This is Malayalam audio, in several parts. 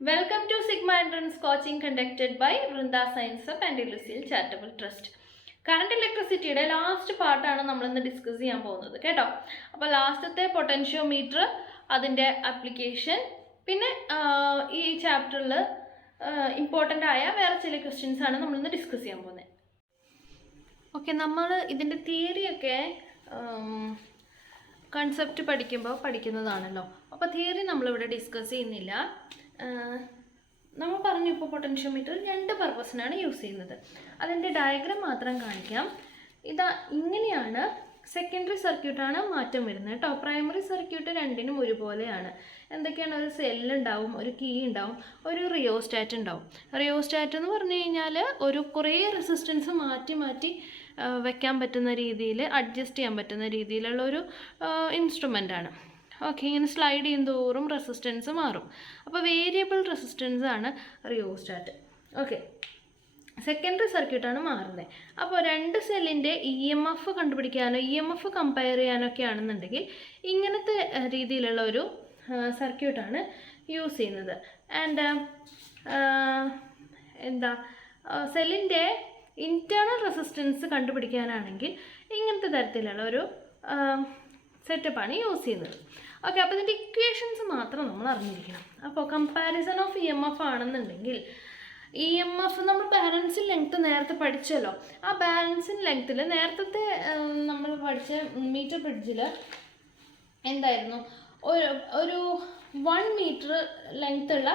Welcome to Sigma Entrance Coaching conducted by Vrinda Science Hub and Lucille Charitable Trust. Current ഇലക്ട്രിസിറ്റിയുടെ ലാസ്റ്റ് പാർട്ടാണ് നമ്മളിന്ന് ഡിസ്കസ് ചെയ്യാൻ പോകുന്നത് കേട്ടോ. അപ്പോൾ ലാസ്റ്റത്തെ പൊട്ടൻഷ്യോമീറ്റർ, അതിൻ്റെ ആപ്ലിക്കേഷൻ, പിന്നെ ഈ ചാപ്റ്ററിൽ ഇമ്പോർട്ടൻ്റ് ആയ വേറെ ചില ക്വസ്റ്റ്യൻസ് ആണ് നമ്മളിന്ന് ഡിസ്കസ് ചെയ്യാൻ പോകുന്നത്. ഓക്കെ, നമ്മൾ ഇതിൻ്റെ തിയറിയൊക്കെ കൺസെപ്റ്റ് പഠിക്കുമ്പോൾ പഠിക്കുന്നതാണല്ലോ. അപ്പോൾ തിയറി നമ്മളിവിടെ ഡിസ്കസ് ചെയ്യുന്നില്ല. നമ്മൾ പറഞ്ഞു ഇപ്പോൾ പൊട്ടൻഷ്യോമീറ്റർ രണ്ട് പർപ്പസിനാണ് യൂസ് ചെയ്യുന്നത്. അതിൻ്റെ ഡയഗ്രാം മാത്രം കാണിക്കാം. ഇതാ ഇങ്ങനെയാണ്. സെക്കൻഡറി സർക്യൂട്ടാണ് മാറ്റം വരുന്നത് കേട്ടോ. പ്രൈമറി സർക്യൂട്ട് രണ്ടിനും ഒരുപോലെയാണ്. എന്തൊക്കെയാണ്? ഒരു സെല്ലുണ്ടാവും, ഒരു കീ ഉണ്ടാവും, ഒരു റിയോസ്റ്റാറ്റ് ഉണ്ടാവും. റിയോസ്റ്റാറ്റ് എന്ന് പറഞ്ഞു കഴിഞ്ഞാൽ ഒരു കുറേ റെസിസ്റ്റൻസ് മാറ്റി മാറ്റി വെക്കാൻ പറ്റുന്ന രീതിയിൽ, അഡ്ജസ്റ്റ് ചെയ്യാൻ പറ്റുന്ന രീതിയിലുള്ള ഒരു ഇൻസ്ട്രുമെൻ്റാണ്. ഓക്കെ, ഇങ്ങനെ സ്ലൈഡ് ചെയ്യും തോറും റെസിസ്റ്റൻസ് മാറും. അപ്പോൾ വേരിയബിൾ റെസിസ്റ്റൻസ് ആണ് റിയോസ്റ്റാറ്റ്. ഓക്കെ, സെക്കൻഡറി സർക്യൂട്ടാണ് മാറുന്നത്. അപ്പോൾ രണ്ട് സെല്ലിൻ്റെ EMF കണ്ടുപിടിക്കാനോ EMF കമ്പയർ ചെയ്യാനോ ഒക്കെ ആണെന്നുണ്ടെങ്കിൽ ഇങ്ങനത്തെ രീതിയിലുള്ള ഒരു സർക്യൂട്ടാണ് യൂസ് ചെയ്യുന്നത്. ആൻഡ് സെല്ലിൻ്റെ ഇൻറ്റേർണൽ റെസിസ്റ്റൻസ് കണ്ടുപിടിക്കാനാണെങ്കിൽ ഇങ്ങനത്തെ തരത്തിലുള്ള ഒരു സെറ്റപ്പാണ് യൂസ് ചെയ്യുന്നത്. ഓക്കെ, അപ്പോൾ ഇതിൻ്റെ ഇക്വേഷൻസ് മാത്രം നമ്മൾ അറിഞ്ഞിരിക്കണം. അപ്പോൾ കമ്പാരിസൺ ഓഫ് EMF ആണെന്നുണ്ടെങ്കിൽ EMF നമ്മൾ ബാലൻസിങ് ലെങ്ത്ത് നേരത്തെ പഠിച്ചല്ലോ. ആ ബാലൻസിങ് ലെങ്ത്തിൽ നേരത്തെ നമ്മൾ പഠിച്ച മീറ്റർ ബ്രിഡ്ജിൽ എന്തായിരുന്നു? ഒരു 1 മീറ്റർ ലെങ്ത്തുള്ള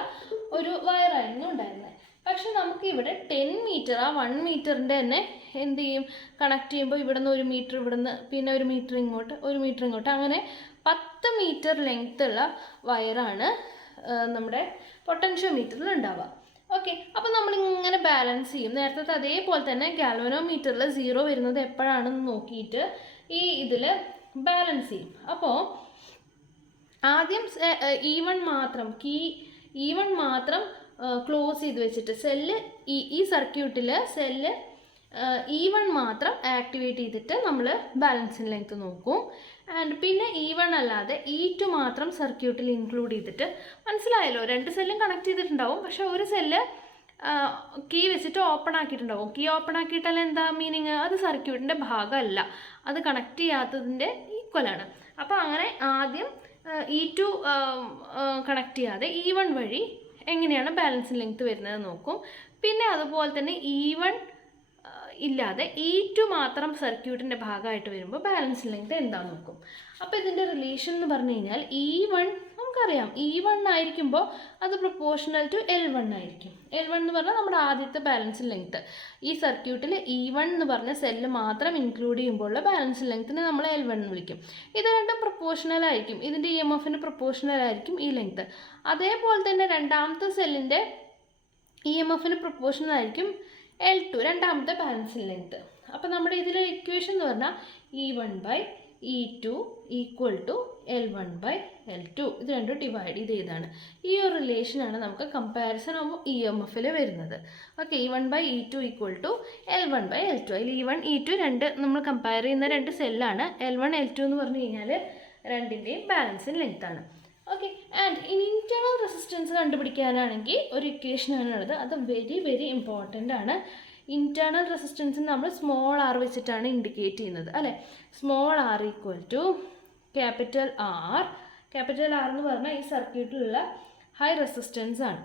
ഒരു വയറായിരുന്നു ഉണ്ടായിരുന്നത്. പക്ഷെ നമുക്ക് ഇവിടെ 10 മീറ്റർ, ആ 1 മീറ്ററിൻ്റെ തന്നെ എന്ത് ചെയ്യും? കണക്ട് ചെയ്യുമ്പോൾ ഇവിടെ നിന്ന് 1 മീറ്റർ, ഇവിടെ നിന്ന് പിന്നെ 1 മീറ്റർ ഇങ്ങോട്ട്, 1 മീറ്റർ ഇങ്ങോട്ട്, അങ്ങനെ 10 മീറ്റർ ലെങ്ത്തുള്ള വയറാണ് നമ്മുടെ പൊട്ടൻഷ്യോമീറ്ററിൽ ഉണ്ടാവുക. ഓക്കെ, അപ്പോൾ നമ്മളിങ്ങനെ ബാലൻസ് ചെയ്യും. നേരത്തെ അതേപോലെ തന്നെ ഗാൽവനോമീറ്ററിൽ 0 വരുന്നത് എപ്പോഴാണെന്ന് നോക്കിയിട്ട് ഈ ഇതിൽ ബാലൻസ് ചെയ്യും. അപ്പോൾ ആദ്യം E1 മാത്രം, കീ E1 മാത്രം ക്ലോസ് ചെയ്ത് വെച്ചിട്ട് സെല്ല് ഈ സർക്യൂട്ടിൽ സെല്ല് E1 മാത്രം ആക്ടിവേറ്റ് ചെയ്തിട്ട് നമ്മൾ ബാലൻസിങ് ലെങ്ത്ത് നോക്കും. ആൻഡ് പിന്നെ E1 അല്ലാതെ E2 മാത്രം സർക്യൂട്ടിൽ ഇൻക്ലൂഡ് ചെയ്തിട്ട്, മനസ്സിലായല്ലോ, രണ്ട് സെല്ലും കണക്ട് ചെയ്തിട്ടുണ്ടാവും. പക്ഷേ ഒരു സെല്ല് കീ വെച്ചിട്ട് ഓപ്പൺ ആക്കിയിട്ടുണ്ടാവും. കീ ഓപ്പൺ ആക്കിയിട്ടല്ല എന്താ മീനിങ്? അത് സർക്യൂട്ടിൻ്റെ ഭാഗമല്ല, അത് കണക്ട് ചെയ്യാത്തതിൻ്റെ ഈക്വലാണ്. അപ്പോൾ അങ്ങനെ ആദ്യം E2 കണക്ട് ചെയ്യാതെ E1 വഴി എങ്ങനെയാണ് ബാലൻസിങ് ലെങ്ത്ത് വരുന്നത് നോക്കും. പിന്നെ അതുപോലെ തന്നെ E1 ഇല്ലാതെ E2 മാത്രം സർക്യൂട്ടിൻ്റെ ഭാഗമായിട്ട് വരുമ്പോൾ ബാലൻസിങ് ലെങ്ത്ത് എന്താണെന്ന് നോക്കും. അപ്പോൾ ഇതിൻ്റെ റിലേഷൻ എന്ന് പറഞ്ഞു കഴിഞ്ഞാൽ E1 നമുക്കറിയാം, E1 ആയിരിക്കുമ്പോൾ അത് പ്രൊപ്പോർഷണൽ ടു L1 ആയിരിക്കും. L1 എന്ന് പറഞ്ഞാൽ നമ്മുടെ ആദ്യത്തെ ബാലൻസിങ് ലെങ്ത്ത്. ഈ സർക്യൂട്ടിൽ E1 എന്ന് പറഞ്ഞ സെല്ല് മാത്രം ഇൻക്ലൂഡ് ചെയ്യുമ്പോഴുള്ള ബാലൻസിങ് ലെങ്ത്തിനെ നമ്മൾ L1 എന്ന് വിളിക്കും. ഇത് രണ്ടും പ്രൊപ്പോർഷണൽ ആയിരിക്കും, ഇതിൻ്റെ EMFന് പ്രൊപ്പോർഷണൽ ആയിരിക്കും ഈ ലെങ്ത്ത്. അതേപോലെ തന്നെ രണ്ടാമത്തെ സെല്ലിൻ്റെ EMFന് പ്രൊപ്പോർഷണൽ ആയിരിക്കും L2, രണ്ടാമത്തെ ബാലൻസിങ് ലെങ്ത്ത്. അപ്പോൾ നമ്മുടെ ഇതിലെ ഇക്വേഷൻ എന്ന് പറഞ്ഞാൽ E1/E2 ഈക്വൽ ടു L1/L2. ഇത് രണ്ടും ഡിവൈഡ് ചെയ്താണ്. ഈ ഒരു റിലേഷനാണ് നമുക്ക് കമ്പാരിസൺ ഓഫ് EMFൽ വരുന്നത്. Okay, E1/E2 equal to L1/L2. അതിൽ E1 E2 രണ്ട് നമ്മൾ കമ്പയർ ചെയ്യുന്ന രണ്ട് സെല്ലാണ്. L1 L2 എന്ന് പറഞ്ഞു കഴിഞ്ഞാൽ രണ്ടിൻ്റെയും ബാലൻസിങ് ലെങ്ത്താണ്. ഓക്കെ, ആൻഡ് ഇനി ഇൻറ്റേർണൽ റെസിസ്റ്റൻസ് കണ്ടുപിടിക്കാനാണെങ്കിൽ ഒരു ഇക്വേഷനാണുള്ളത്. അത് വെരി വെരി ഇമ്പോർട്ടൻ്റ് ആണ്. ഇൻറ്റേർണൽ റെസിസ്റ്റൻസ് നമ്മൾ സ്മോൾ r വെച്ചിട്ടാണ് ഇൻഡിക്കേറ്റ് ചെയ്യുന്നത്, അല്ലേ? Small r equal to capital R. Capital R എന്ന് പറഞ്ഞാൽ ഈ സർക്യൂട്ടിലുള്ള ഹൈ റെസിസ്റ്റൻസ് ആണ്.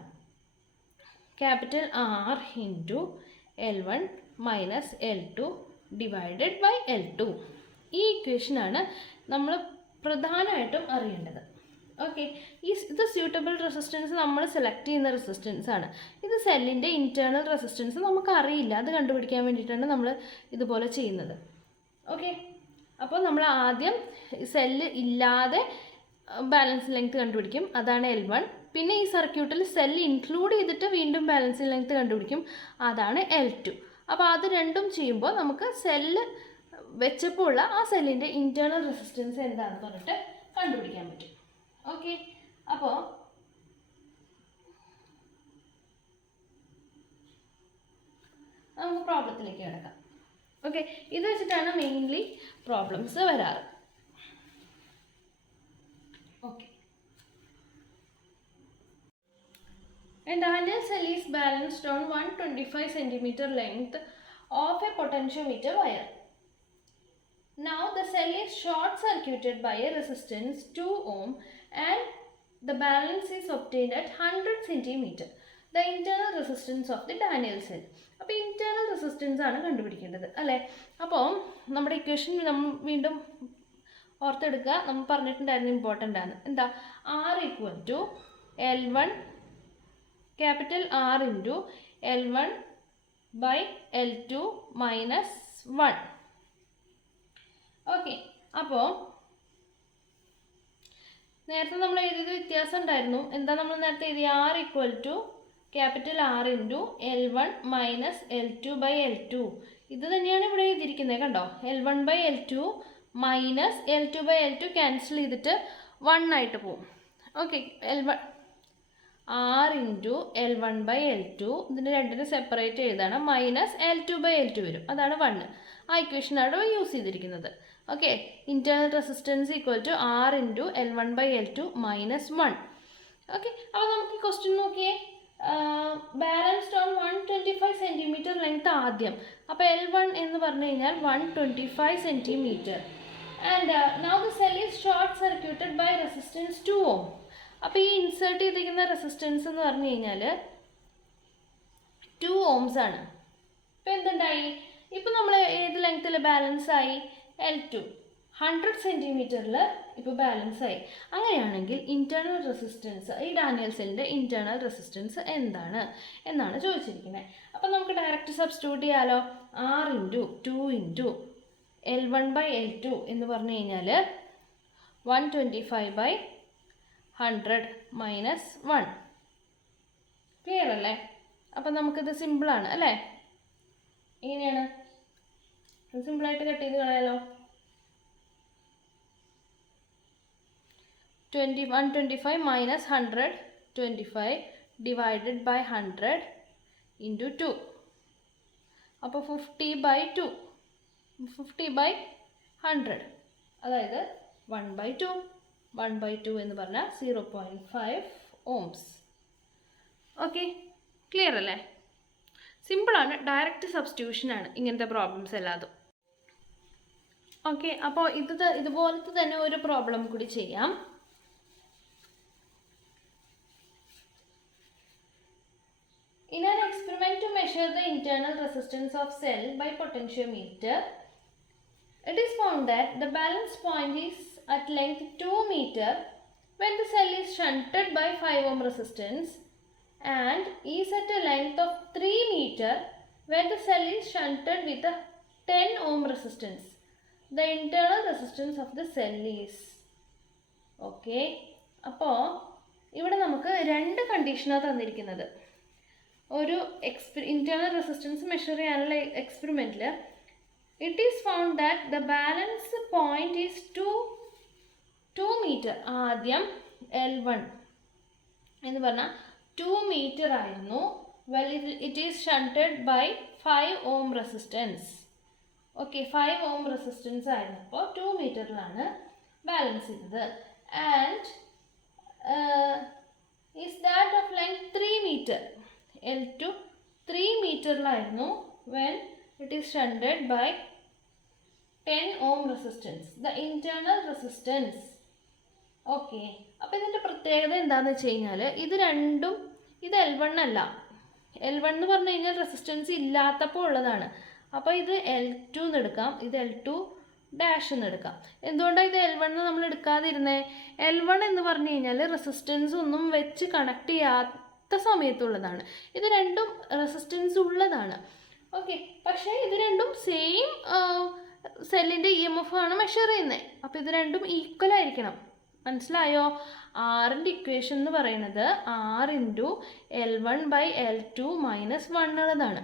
ക്യാപിറ്റൽ R into L1 minus L2 divided by L2. ഈ ഇക്വേഷനാണ് നമ്മൾ പ്രധാനമായിട്ടും അറിയേണ്ടത്. ഓക്കെ, ഇത് സ്യൂട്ടബിൾ റെസിസ്റ്റൻസ് നമ്മൾ സെലക്ട് ചെയ്യുന്ന റെസിസ്റ്റൻസ് ആണ്. ഇത് സെല്ലിൻ്റെ ഇൻറ്റേർണൽ റെസിസ്റ്റൻസ് നമുക്കറിയില്ല, അത് കണ്ടുപിടിക്കാൻ വേണ്ടിയിട്ടാണ് നമ്മൾ ഇതുപോലെ ചെയ്യുന്നത്. ഓക്കെ, അപ്പോൾ നമ്മൾ ആദ്യം സെല്ല് ഇല്ലാതെ ബാലൻസ് ലെങ്ത്ത് കണ്ടുപിടിക്കും, അതാണ് L1. പിന്നെ ഈ സർക്യൂട്ടിൽ സെല്ല് ഇൻക്ലൂഡ് ചെയ്തിട്ട് വീണ്ടും ബാലൻസ് ലെങ്ത്ത് കണ്ടുപിടിക്കും, അതാണ് L2. അപ്പോൾ അത് രണ്ടും ചെയ്യുമ്പോൾ നമുക്ക് സെല്ല് വെച്ചപ്പോൾ ഉള്ള ആ സെല്ലിൻ്റെ ഇൻറ്റേർണൽ റെസിസ്റ്റൻസ് എന്താണെന്ന് പറഞ്ഞിട്ട് കണ്ടുപിടിക്കാൻ പറ്റും. ഓക്കെ, അപ്പോൾ നമുക്ക് പ്രോബ്ലത്തിലേക്ക് കിടക്കാം. ഓക്കെ, ഇത് വെച്ചിട്ടാണ് മെയിൻലി പ്രോബ്ലംസ് വരാറ്. Okay, A Daniell cell is balanced on 125 centimeter length of a potentiometer wire. Now the cell is short circuited by a resistance 2 ohm and the balance is obtained at 100 centimeter. The internal resistance of the Daniell cell. അപ്പോൾ ഇന്റേണൽ റെസിസ്റ്റൻസ് ആണ് കണ്ടുപിടിക്കേണ്ടത് അല്ലേ. അപ്പോൾ നമ്മുടെ ഇക്വേഷൻ നമ്മൾ വീണ്ടും ഓർത്തെടുക്കുക. നമ്മൾ പറഞ്ഞിട്ടുണ്ടായിരുന്നു ഇമ്പോർട്ടൻ്റ് ആണ്. എന്താ? R equal to L1 capital R into L1 by L2 minus 1. Okay, അപ്പോൾ നേരത്തെ നമ്മൾ എഴുതിയത് വ്യത്യാസം ഉണ്ടായിരുന്നു. എന്താ നമ്മൾ നേരത്തെ എഴുതി? R equal to capital R into L1 minus L2 by L2. ഇത് തന്നെയാണ് ഇവിടെ എഴുതിയിരിക്കുന്നത് കണ്ടോ. L1 by L2 minus L2 by L2 cancel ചെയ്തിട്ട് 1 ആയിട്ട് പോവും. Okay, L1 R into L1 by L2 ഇതിന് രണ്ടിന് separate എഴുതാണ്. Minus L2 by L2 വരും, അതാണ് 1. ആ ഇക്വേഷനാണ് യൂസ് ചെയ്തിരിക്കുന്നത്. Okay, internal resistance equal to R into L1 by L2 minus 1. Okay, അപ്പോൾ നമുക്ക് ഈ ക്വസ്റ്റ്യൻ നോക്കിയേ. ബാലൻസ്ഡ് ഓൺ 125 സെൻറ്റിമീറ്റർ ലെങ്ത് ആദ്യം. അപ്പോൾ L1 എന്ന് പറഞ്ഞു കഴിഞ്ഞാൽ 125 centimetre. And now the cell is short circuited by resistance 2 ohm. അപ്പോൾ ഈ ഇൻസേർട്ട് ചെയ്തിരിക്കുന്ന റെസിസ്റ്റൻസ് എന്ന് പറഞ്ഞു കഴിഞ്ഞാൽ 2 ohms ആണ്. ഇപ്പോൾ എന്തുണ്ടായി? ഇപ്പോൾ നമ്മൾ ഏത് ലെങ്ത്തിൽ ബാലൻസ് ആയി? L2 100 സെൻറ്റിമീറ്ററിൽ ഇപ്പോൾ ബാലൻസ് ആയി. അങ്ങനെയാണെങ്കിൽ ഇൻറ്റേർണൽ റെസിസ്റ്റൻസ്, ഈ ഡാനിയൽ സെല്ലിൻ്റെ ഇൻറ്റേർണൽ റെസിസ്റ്റൻസ് എന്താണ് എന്നാണ് ചോദിച്ചിരിക്കുന്നത്. അപ്പോൾ നമുക്ക് ഡയറക്റ്റ് സബ്സ്റ്റിറ്റ്യൂട്ട് ചെയ്യാലോ. R into 2 into L1 by L2 എന്ന് പറഞ്ഞു കഴിഞ്ഞാൽ 125 ബൈ 100 മൈനസ് 1. ക്ലിയർ അല്ലേ? അപ്പം നമുക്കിത് സിമ്പിളാണ് അല്ലേ? എങ്ങനെയാണ്? സിമ്പിളായിട്ട് കട്ട് ചെയ്ത് കളയാലോ. 125 മൈനസ് 125 ഡിവൈഡഡ് ബൈ 100 ഇൻറ്റു 2. അപ്പോൾ 50 ബൈ 2, 50 ബൈ 100, അതായത് 1/2. 1/2 എന്ന് പറഞ്ഞാൽ 0.5 ohms. ഓക്കെ, ക്ലിയർ അല്ലേ? സിമ്പിളാണ്, ഡയറക്റ്റ് സബ്സ്റ്റിറ്റ്യൂഷനാണ് ഇങ്ങനത്തെ പ്രോബ്ലംസ് എല്ലാതും. ഓക്കെ, അപ്പോൾ ഇതുപോലത്തെ തന്നെ ഒരു പ്രോബ്ലം കൂടി ചെയ്യാം. In an experiment to measure the internal resistance of cell by potentiometer, it is found that the balance point is at length 2 meter when the cell is shunted by 5 ohm resistance and is at a length of 3 meter when the cell is shunted with a 10 ohm resistance. The internal resistance of the cell is. Okay, അപ്പോൾ ഇവിടെ നമുക്ക് രണ്ട് കണ്ടീഷനാണ് തന്നിരിക്കുന്നത്. ഒരു ഇൻറ്റേർണൽ റെസിസ്റ്റൻസ് മെഷർ ചെയ്യാനുള്ള എക്സ്പെരിമെൻറ്റിൽ it is found that the balance point is 2 metre. ആദ്യം L1 എന്ന് പറഞ്ഞാൽ 2 മീറ്റർ ആയിരുന്നു. Well it is shunted by 5 ohm resistance. Okay, 5 ohm resistance ആയിരുന്നപ്പോൾ 2 മീറ്ററിലാണ് ബാലൻസ് ചെയ്തത്. And is that of length 3 metre. L2 3 മീറ്ററിലായിരുന്നു when it is shunted by 10 ohm resistance. The internal resistance. Okay, അപ്പോൾ ഇതിൻ്റെ പ്രത്യേകത എന്താണെന്ന് വെച്ച് കഴിഞ്ഞാൽ ഇത് രണ്ടും, ഇത് L1 അല്ല. L1 എന്ന് പറഞ്ഞു കഴിഞ്ഞാൽ റെസിസ്റ്റൻസ് ഇല്ലാത്തപ്പോൾ ഉള്ളതാണ്. അപ്പോൾ ഇത് L2 എന്ന് എടുക്കാം, ഇത് L2 ഡാഷ് എന്ന് എടുക്കാം. എന്തുകൊണ്ടാണ് ഇത് L1 നമ്മൾ എടുക്കാതിരുന്നത്? L1 എന്ന് പറഞ്ഞു കഴിഞ്ഞാൽ റെസിസ്റ്റൻസ് ഒന്നും വെച്ച് കണക്ട് ചെയ്യാത്ത സമയത്തുള്ളതാണ്. ഇത് രണ്ടും റെസിസ്റ്റൻസ് ഉള്ളതാണ്. ഓക്കെ, പക്ഷേ ഇത് രണ്ടും സെയിം സെല്ലിൻ്റെ EMF ആണ് മെഷർ ചെയ്യുന്നത്. അപ്പോൾ ഇത് രണ്ടും ഈക്വൽ ആയിരിക്കണം. മനസ്സിലായോ? ആറിൻ്റെ ഇക്വേഷൻ എന്ന് പറയുന്നത് R into L1 by L2 minus 1 ഉള്ളതാണ്.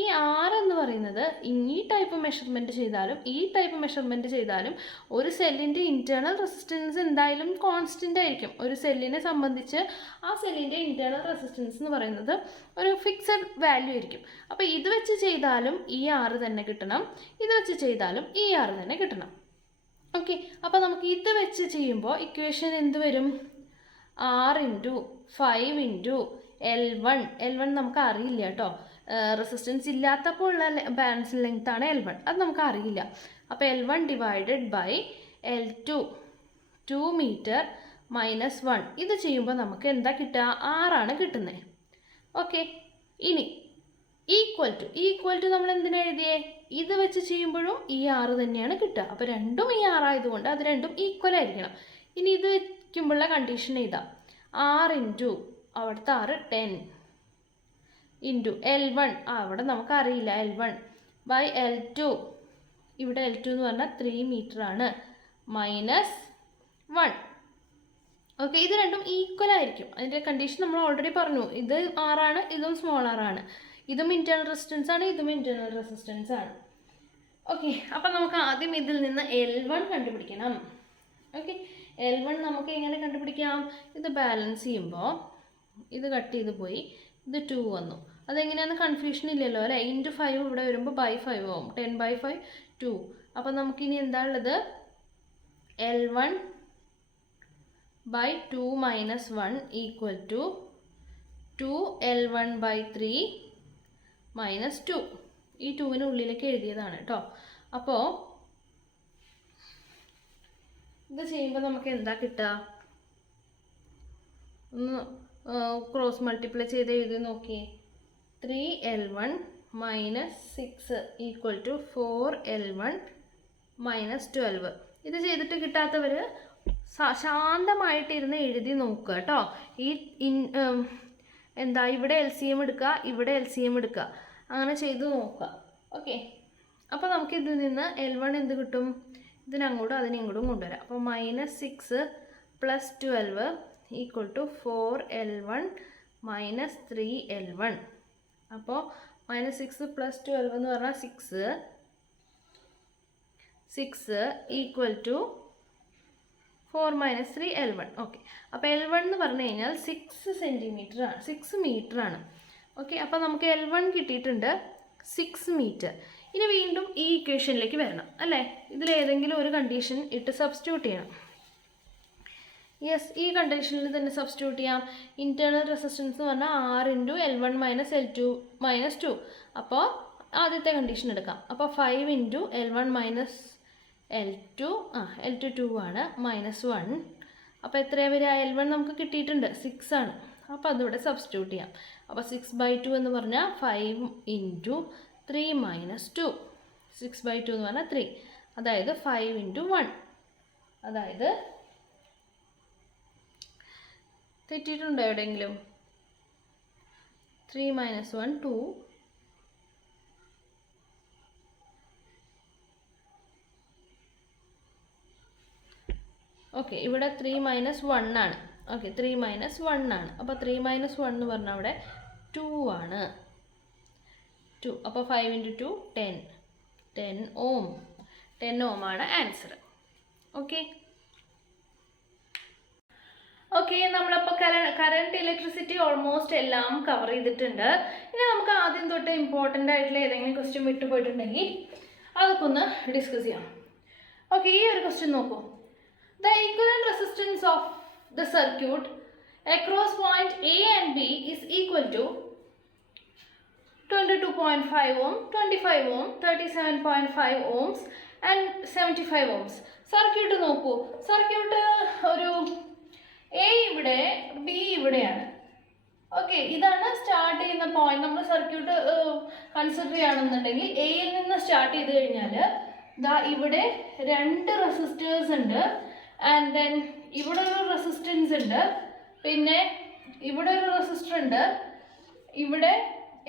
ഈ R എന്ന് പറയുന്നത് ഈ ടൈപ്പ് മെഷർമെൻറ്റ് ചെയ്താലും ഈ ടൈപ്പ് മെഷർമെൻറ്റ് ചെയ്താലും ഒരു സെല്ലിൻ്റെ ഇൻറ്റേർണൽ റെസിസ്റ്റൻസ് എന്തായാലും കോൺസ്റ്റൻ്റ് ആയിരിക്കും. ഒരു സെല്ലിനെ സംബന്ധിച്ച് ആ സെല്ലിൻ്റെ ഇൻറ്റേർണൽ റെസിസ്റ്റൻസ് എന്ന് പറയുന്നത് ഒരു ഫിക്സഡ് വാല്യൂ ആയിരിക്കും. അപ്പോൾ ഇത് വെച്ച് ചെയ്താലും ഈ R തന്നെ കിട്ടണം, ഇത് വെച്ച് ചെയ്താലും ഈ R തന്നെ കിട്ടണം. ഓക്കെ, അപ്പോൾ നമുക്ക് ഇത് വെച്ച് ചെയ്യുമ്പോൾ ഇക്വേഷൻ എന്ത് വരും? R ഇൻറ്റു 5 ഇൻറ്റു L1 നമുക്ക് അറിയില്ല കേട്ടോ. റെസിസ്റ്റൻസ് ഇല്ലാത്തപ്പോൾ ഉള്ള ബാലൻസ് ലെങ്ത് ആണ് L1, അത് നമുക്ക് അറിയില്ല. അപ്പോൾ L1 divided by L2 2 metre minus 1. ഇത് ചെയ്യുമ്പോൾ നമുക്ക് എന്താ കിട്ടുക? 6 ആണ് കിട്ടുന്നത്. ഓക്കെ, ഇനി ഈക്വൽ ടു നമ്മൾ എന്തിനാ എഴുതിയേ? ഇത് വെച്ച് ചെയ്യുമ്പോഴും ഈ 6 തന്നെയാണ് കിട്ടുക. അപ്പോൾ രണ്ടും ഈ 6 ആയതുകൊണ്ട് അത് രണ്ടും ഈക്വൽ ആയിരിക്കണം. ഇനി ഇത് വയ്ക്കുമ്പോഴുള്ള കണ്ടീഷൻ ഇതാ, 6 ഇൻറ്റു അവിടുത്തെ 6 10 ഇൻറ്റു L1, അവിടെ നമുക്കറിയില്ല, L1 ബൈ L2, ഇവിടെ L2 എന്ന് പറഞ്ഞാൽ 3 മീറ്റർ ആണ്, മൈനസ് 1. ഓക്കെ, ഇത് രണ്ടും ഈക്വൽ ആയിരിക്കും. അതിൻ്റെ കണ്ടീഷൻ നമ്മൾ ഓൾറെഡി പറഞ്ഞു. ഇത് 6 ആണ്, ഇതും സ്മോൾ 6 ആണ്. ഇതും ഇൻറ്റേർണൽ റെസിസ്റ്റൻസ് ആണ്, ഇതും ഇൻറ്റേർണൽ റെസിസ്റ്റൻസ് ആണ്. ഓക്കെ, അപ്പം നമുക്ക് ആദ്യം ഇതിൽ നിന്ന് L1 കണ്ടുപിടിക്കണം. ഓക്കെ, L1 നമുക്ക് എങ്ങനെ കണ്ടുപിടിക്കാം? ഇത് ബാലൻസ് ചെയ്യുമ്പോൾ ഇത് കട്ട് ചെയ്ത് പോയി, ഇത് 2 വന്നു. അതെങ്ങനെയാണെന്ന് കൺഫ്യൂഷൻ ഇല്ലല്ലോ അല്ലേ? ഇൻറ്റു 5 ഇവിടെ വരുമ്പോൾ ബൈ 5 ആവും. 10/5 2. അപ്പം നമുക്കിനി എന്താ ഉള്ളത്? L1 by 2 minus 1 equal to 2L1 by 3 minus 2. ഈ 2വിന് ഉള്ളിലേക്ക് എഴുതിയതാണ് കേട്ടോ. അപ്പോൾ ഇത് ചെയ്യുമ്പോൾ നമുക്ക് എന്താ കിട്ടുക? ഒന്ന് ക്രോസ് മൾട്ടിപ്ലൈ ചെയ്ത് എഴുതി നോക്കിയേ. 3L1 minus 6 equal to 4L1 minus 12. ഇത് ചെയ്തിട്ട് കിട്ടാത്തവർ ശാന്തമായിട്ടിരുന്ന് എഴുതി നോക്കുക കേട്ടോ. എന്താ ഇവിടെ LCM എടുക്കുക, ഇവിടെ LCM എടുക്കുക, അങ്ങനെ ചെയ്ത് നോക്കുക. ഓക്കെ, അപ്പോൾ നമുക്കിതിൽ നിന്ന് L1 എന്ത് കിട്ടും? ഇതിനങ്ങോട്ടും അതിനിങ്ങോട്ടും കൊണ്ടുവരാം. അപ്പോൾ minus 6 plus 12 equal to 4L1 minus 3L1. അപ്പോൾ മൈനസ് 6 പ്ലസ് 12 എന്ന് പറഞ്ഞാൽ 6 equal to 4 minus 3L1. Okay, അപ്പോൾ L1 എന്ന് പറഞ്ഞു കഴിഞ്ഞാൽ 6 സെൻറ്റിമീറ്റർ ആണ്, 6 മീറ്റർ ആണ്. ഓക്കെ, അപ്പോൾ നമുക്ക് L1 കിട്ടിയിട്ടുണ്ട് 6 മീറ്റർ. ഇനി വീണ്ടും ഈ ഇക്വേഷനിലേക്ക് വരണം അല്ലേ? ഇതിലേതെങ്കിലും ഒരു കണ്ടീഷൻ ഇട്ട് സബ്സ്റ്റിറ്റ്യൂട്ട് ചെയ്യണം. യെസ്, ഈ കണ്ടീഷനിൽ തന്നെ സബ്സ്റ്റിറ്റ്യൂട്ട് ചെയ്യാം. ഇൻറ്റേർണൽ റെസിസ്റ്റൻസ് എന്ന് പറഞ്ഞാൽ 6 into L1 minus L2 minus 2. അപ്പോൾ ആദ്യത്തെ കണ്ടീഷൻ എടുക്കാം. അപ്പോൾ 5 ഇൻറ്റു L1 മൈനസ് L2 2 ആണ്, മൈനസ് 1. അപ്പോൾ എത്രയാണ് വരിക? L1 നമുക്ക് കിട്ടിയിട്ടുണ്ട് 6 ആണ്. അപ്പോൾ അതിവിടെ സബ്സ്റ്റിറ്റ്യൂട്ട് ചെയ്യാം. അപ്പോൾ 6/2 എന്ന് പറഞ്ഞാൽ 5 ഇൻറ്റു 3 മൈനസ് 2. 6/2 എന്ന് പറഞ്ഞാൽ 3, അതായത് 5 ഇൻറ്റു 1. അതായത് തെറ്റിയിട്ടുണ്ടോ എവിടെയെങ്കിലും? 3 മൈനസ് 1 2. ഓക്കെ, ഇവിടെ 3 മൈനസ് 1 ആണ്. ഓക്കെ, 3 മൈനസ് 1 ആണ്. അപ്പോൾ 3 മൈനസ് 1 എന്ന് പറഞ്ഞാൽ അവിടെ 2 ആണ്. 2. അപ്പോൾ 5 ഇൻറ്റു 2 10 ഓം. 10 ഓം ആണ് ആൻസർ. ഓക്കെ, നമ്മളപ്പോൾ കറണ്ട് ഇലക്ട്രിസിറ്റി ഓൾമോസ്റ്റ് എല്ലാം കവർ ചെയ്തിട്ടുണ്ട്. ഇനി നമുക്ക് ആദ്യം തൊട്ട് ഇമ്പോർട്ടൻ്റ് ആയിട്ടുള്ള ഏതെങ്കിലും ക്വസ്റ്റ്യൻ വിട്ടുപോയിട്ടുണ്ടെങ്കിൽ അതൊക്കെ ഒന്ന് ഡിസ്കസ് ചെയ്യാം. ഓക്കെ, ഈ ഒരു ക്വസ്റ്റ്യൻ നോക്കൂ. The equivalent resistance of the circuit across point A and B is equal to 22.5 ohm, 25 ohm, 37.5 ohms and 75 ohms. Circuit നോക്കൂ. സർക്യൂട്ട് ഒരു A ഇവിടെ, B ഇവിടെയാണ്. ഓക്കെ, ഇതാണ് സ്റ്റാർട്ട് ചെയ്യുന്ന പോയിന്റ്. നമ്മൾ സർക്യൂട്ട് കൺസിഡർ ചെയ്യുകയാണെന്നുണ്ടെങ്കിൽ എയിൽ നിന്ന് സ്റ്റാർട്ട് ചെയ്ത് കഴിഞ്ഞാൽ ദാ ഇവിടെ 2 റെസിസ്റ്റേഴ്സ് ഉണ്ട്. ആൻഡ് ദെൻ ഇവിടെ ഒരു റെസിസ്റ്റൻസ് ഉണ്ട്, പിന്നെ ഇവിടെ ഒരു റെസിസ്റ്റർ ഉണ്ട്, ഇവിടെ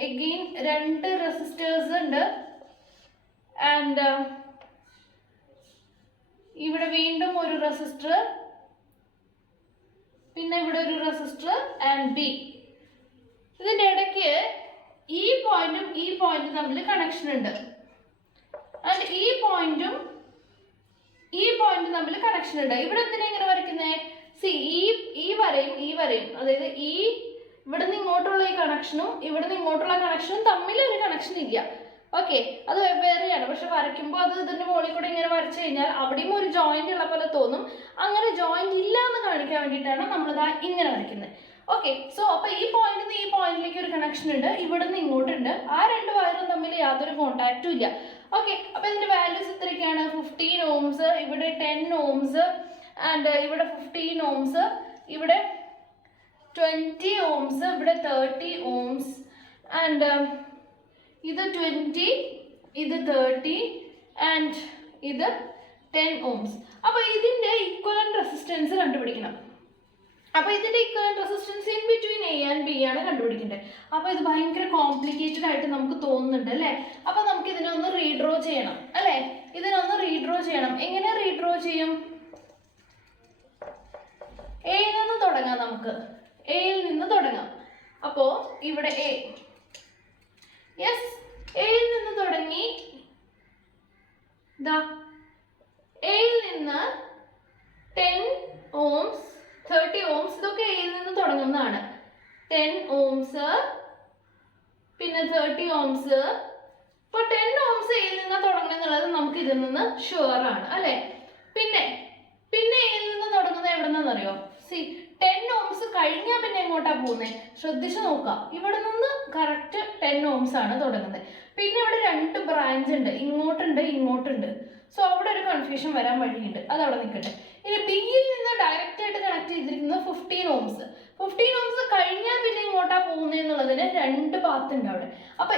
എഗെയിൻ 2 റെസിസ്റ്റേഴ്സ് ഉണ്ട്, ആൻഡ് ഇവിടെ വീണ്ടും ഒരു റെസിസ്റ്റർ, പിന്നെ ഇവിടെ ഒരു റെസിസ്റ്റർ ആൻഡ് ബി. ഇതിൻ്റെ ഇടയ്ക്ക് ഈ പോയിന്റും ഈ പോയിന്റും തമ്മിൽ കണക്ഷൻ ഉണ്ട്. ആൻഡ് ഈ പോയിന്റും തമ്മിൽ കണക്ഷൻ ഉണ്ട്. ഇവിടെ എന്തിനാ ഇങ്ങനെ വരയ്ക്കുന്നത്? ഈ വരയും അതായത് ഇവിടെ നിന്ന് ഇങ്ങോട്ടുള്ള ഈ കണക്ഷനും ഇവിടെ നിന്ന് ഇങ്ങോട്ടുള്ള കണക്ഷനും തമ്മിൽ ഒരു കണക്ഷൻ ഇല്ല. ഓക്കെ, അത് വെവ്വേറെയാണ്. പക്ഷെ വരയ്ക്കുമ്പോൾ അത് ഇതിൻ്റെ മുകളിൽ കൂടെ ഇങ്ങനെ വരച്ചു കഴിഞ്ഞാൽ അവിടെയും ഒരു ജോയിന്റ് ഉള്ള പോലെ തോന്നും. അങ്ങനെ ജോയിന്റ് ഇല്ല എന്ന് കാണിക്കാൻ വേണ്ടിയിട്ടാണ് നമ്മളിതാ ഇങ്ങനെ വരയ്ക്കുന്നത്. ഓക്കെ, സോ അപ്പൊ ഈ പോയിന്റിൽ നിന്ന് ഈ പോയിന്റിലേക്ക് ഒരു കണക്ഷൻ ഉണ്ട്, ഇവിടെ നിന്ന് ഇങ്ങോട്ടുണ്ട്. ആ രണ്ട് വയറും തമ്മിൽ യാതൊരു കോണ്ടാക്റ്റും ഇല്ല. ഓക്കെ, അപ്പൊ ഇതിന്റെ വാല്യൂസ് ഇത്രയൊക്കെയാണ്. 15 ohms, ഇവിടെ 10 ohms, ആൻഡ് ഇവിടെ 15 ohms, ഇവിടെ 20 ohms, ഇവിടെ 30 ohms, ആൻഡ് ഇത് 20, ഇത് 30, ആൻഡ് ഇത് 10 ohms. അപ്പൊ ഇതിന്റെ ഇക്വലന്റ് റെസിസ്റ്റൻസ് കണ്ടുപിടിക്കണം. അപ്പൊ ഇതിന്റെ equivalent resistance in between A and B ആണ് കണ്ടുപിടിക്കേണ്ടത്. അപ്പൊ ഇത് ഭയങ്കര കോംപ്ലിക്കേറ്റഡ് ആയിട്ട് നമുക്ക് തോന്നുന്നുണ്ട് അല്ലേ? അപ്പൊ നമുക്ക് ഇതിനൊന്ന് റീഡ്രോ ചെയ്യണം അല്ലേ? ഇതിനൊന്ന് റീഡ്രോ ചെയ്യണം. എങ്ങനെ റീഡ്രോ ചെയ്യും? എയിൽ നിന്ന് തുടങ്ങാം. നമുക്ക് എയിൽ നിന്ന് തുടങ്ങാം. അപ്പോ ഇവിടെ എ, യെസ്, എയിൽ നിന്ന് തുടങ്ങി എയിൽ നിന്ന് 10 ohms, 30 ohms, ഇതൊക്കെ എയിൽ നിന്ന് തുടങ്ങുന്നതാണ്. 10 ohms, പിന്നെ 30 ohms. ഇപ്പൊ 10 ohms എയിൽ നിന്ന് തുടങ്ങുന്നുള്ളത് നമുക്ക് ഇതിൽ നിന്ന് ഷുവർ ആണ് അല്ലെ? പിന്നെ എയിൽ നിന്ന് തുടങ്ങുന്നത് എവിടെ നിന്നറിയോ? 10 ohms കഴിഞ്ഞാൽ പിന്നെ എങ്ങോട്ടാ പോകുന്നത്? ശ്രദ്ധിച്ചു നോക്കാം. ഇവിടെ നിന്ന് കറക്റ്റ് 10 ohms ആണ് തുടങ്ങുന്നത്. പിന്നെ ഇവിടെ രണ്ട് ബ്രാഞ്ച് ഉണ്ട്, ഇങ്ങോട്ടുണ്ട് ഇങ്ങോട്ടുണ്ട്. സോ അവിടെ ഒരു കൺഫ്യൂഷൻ വരാൻ വഴിയുണ്ട്, അത് അവിടെ നിൽക്കട്ടെ. ഇനി ബിയിൽ നിന്ന് ഡയറക്റ്റ് ആയിട്ട് കണക്ട് ചെയ്തിരിക്കുന്നത് 15 ohms. 15 ohms കഴിഞ്ഞാൽ പിന്നെ ഇങ്ങോട്ടാ പോകുന്നത് എന്നുള്ളതിന് രണ്ട് പാത്ത് ഉണ്ട് അവിടെ. അപ്പൊ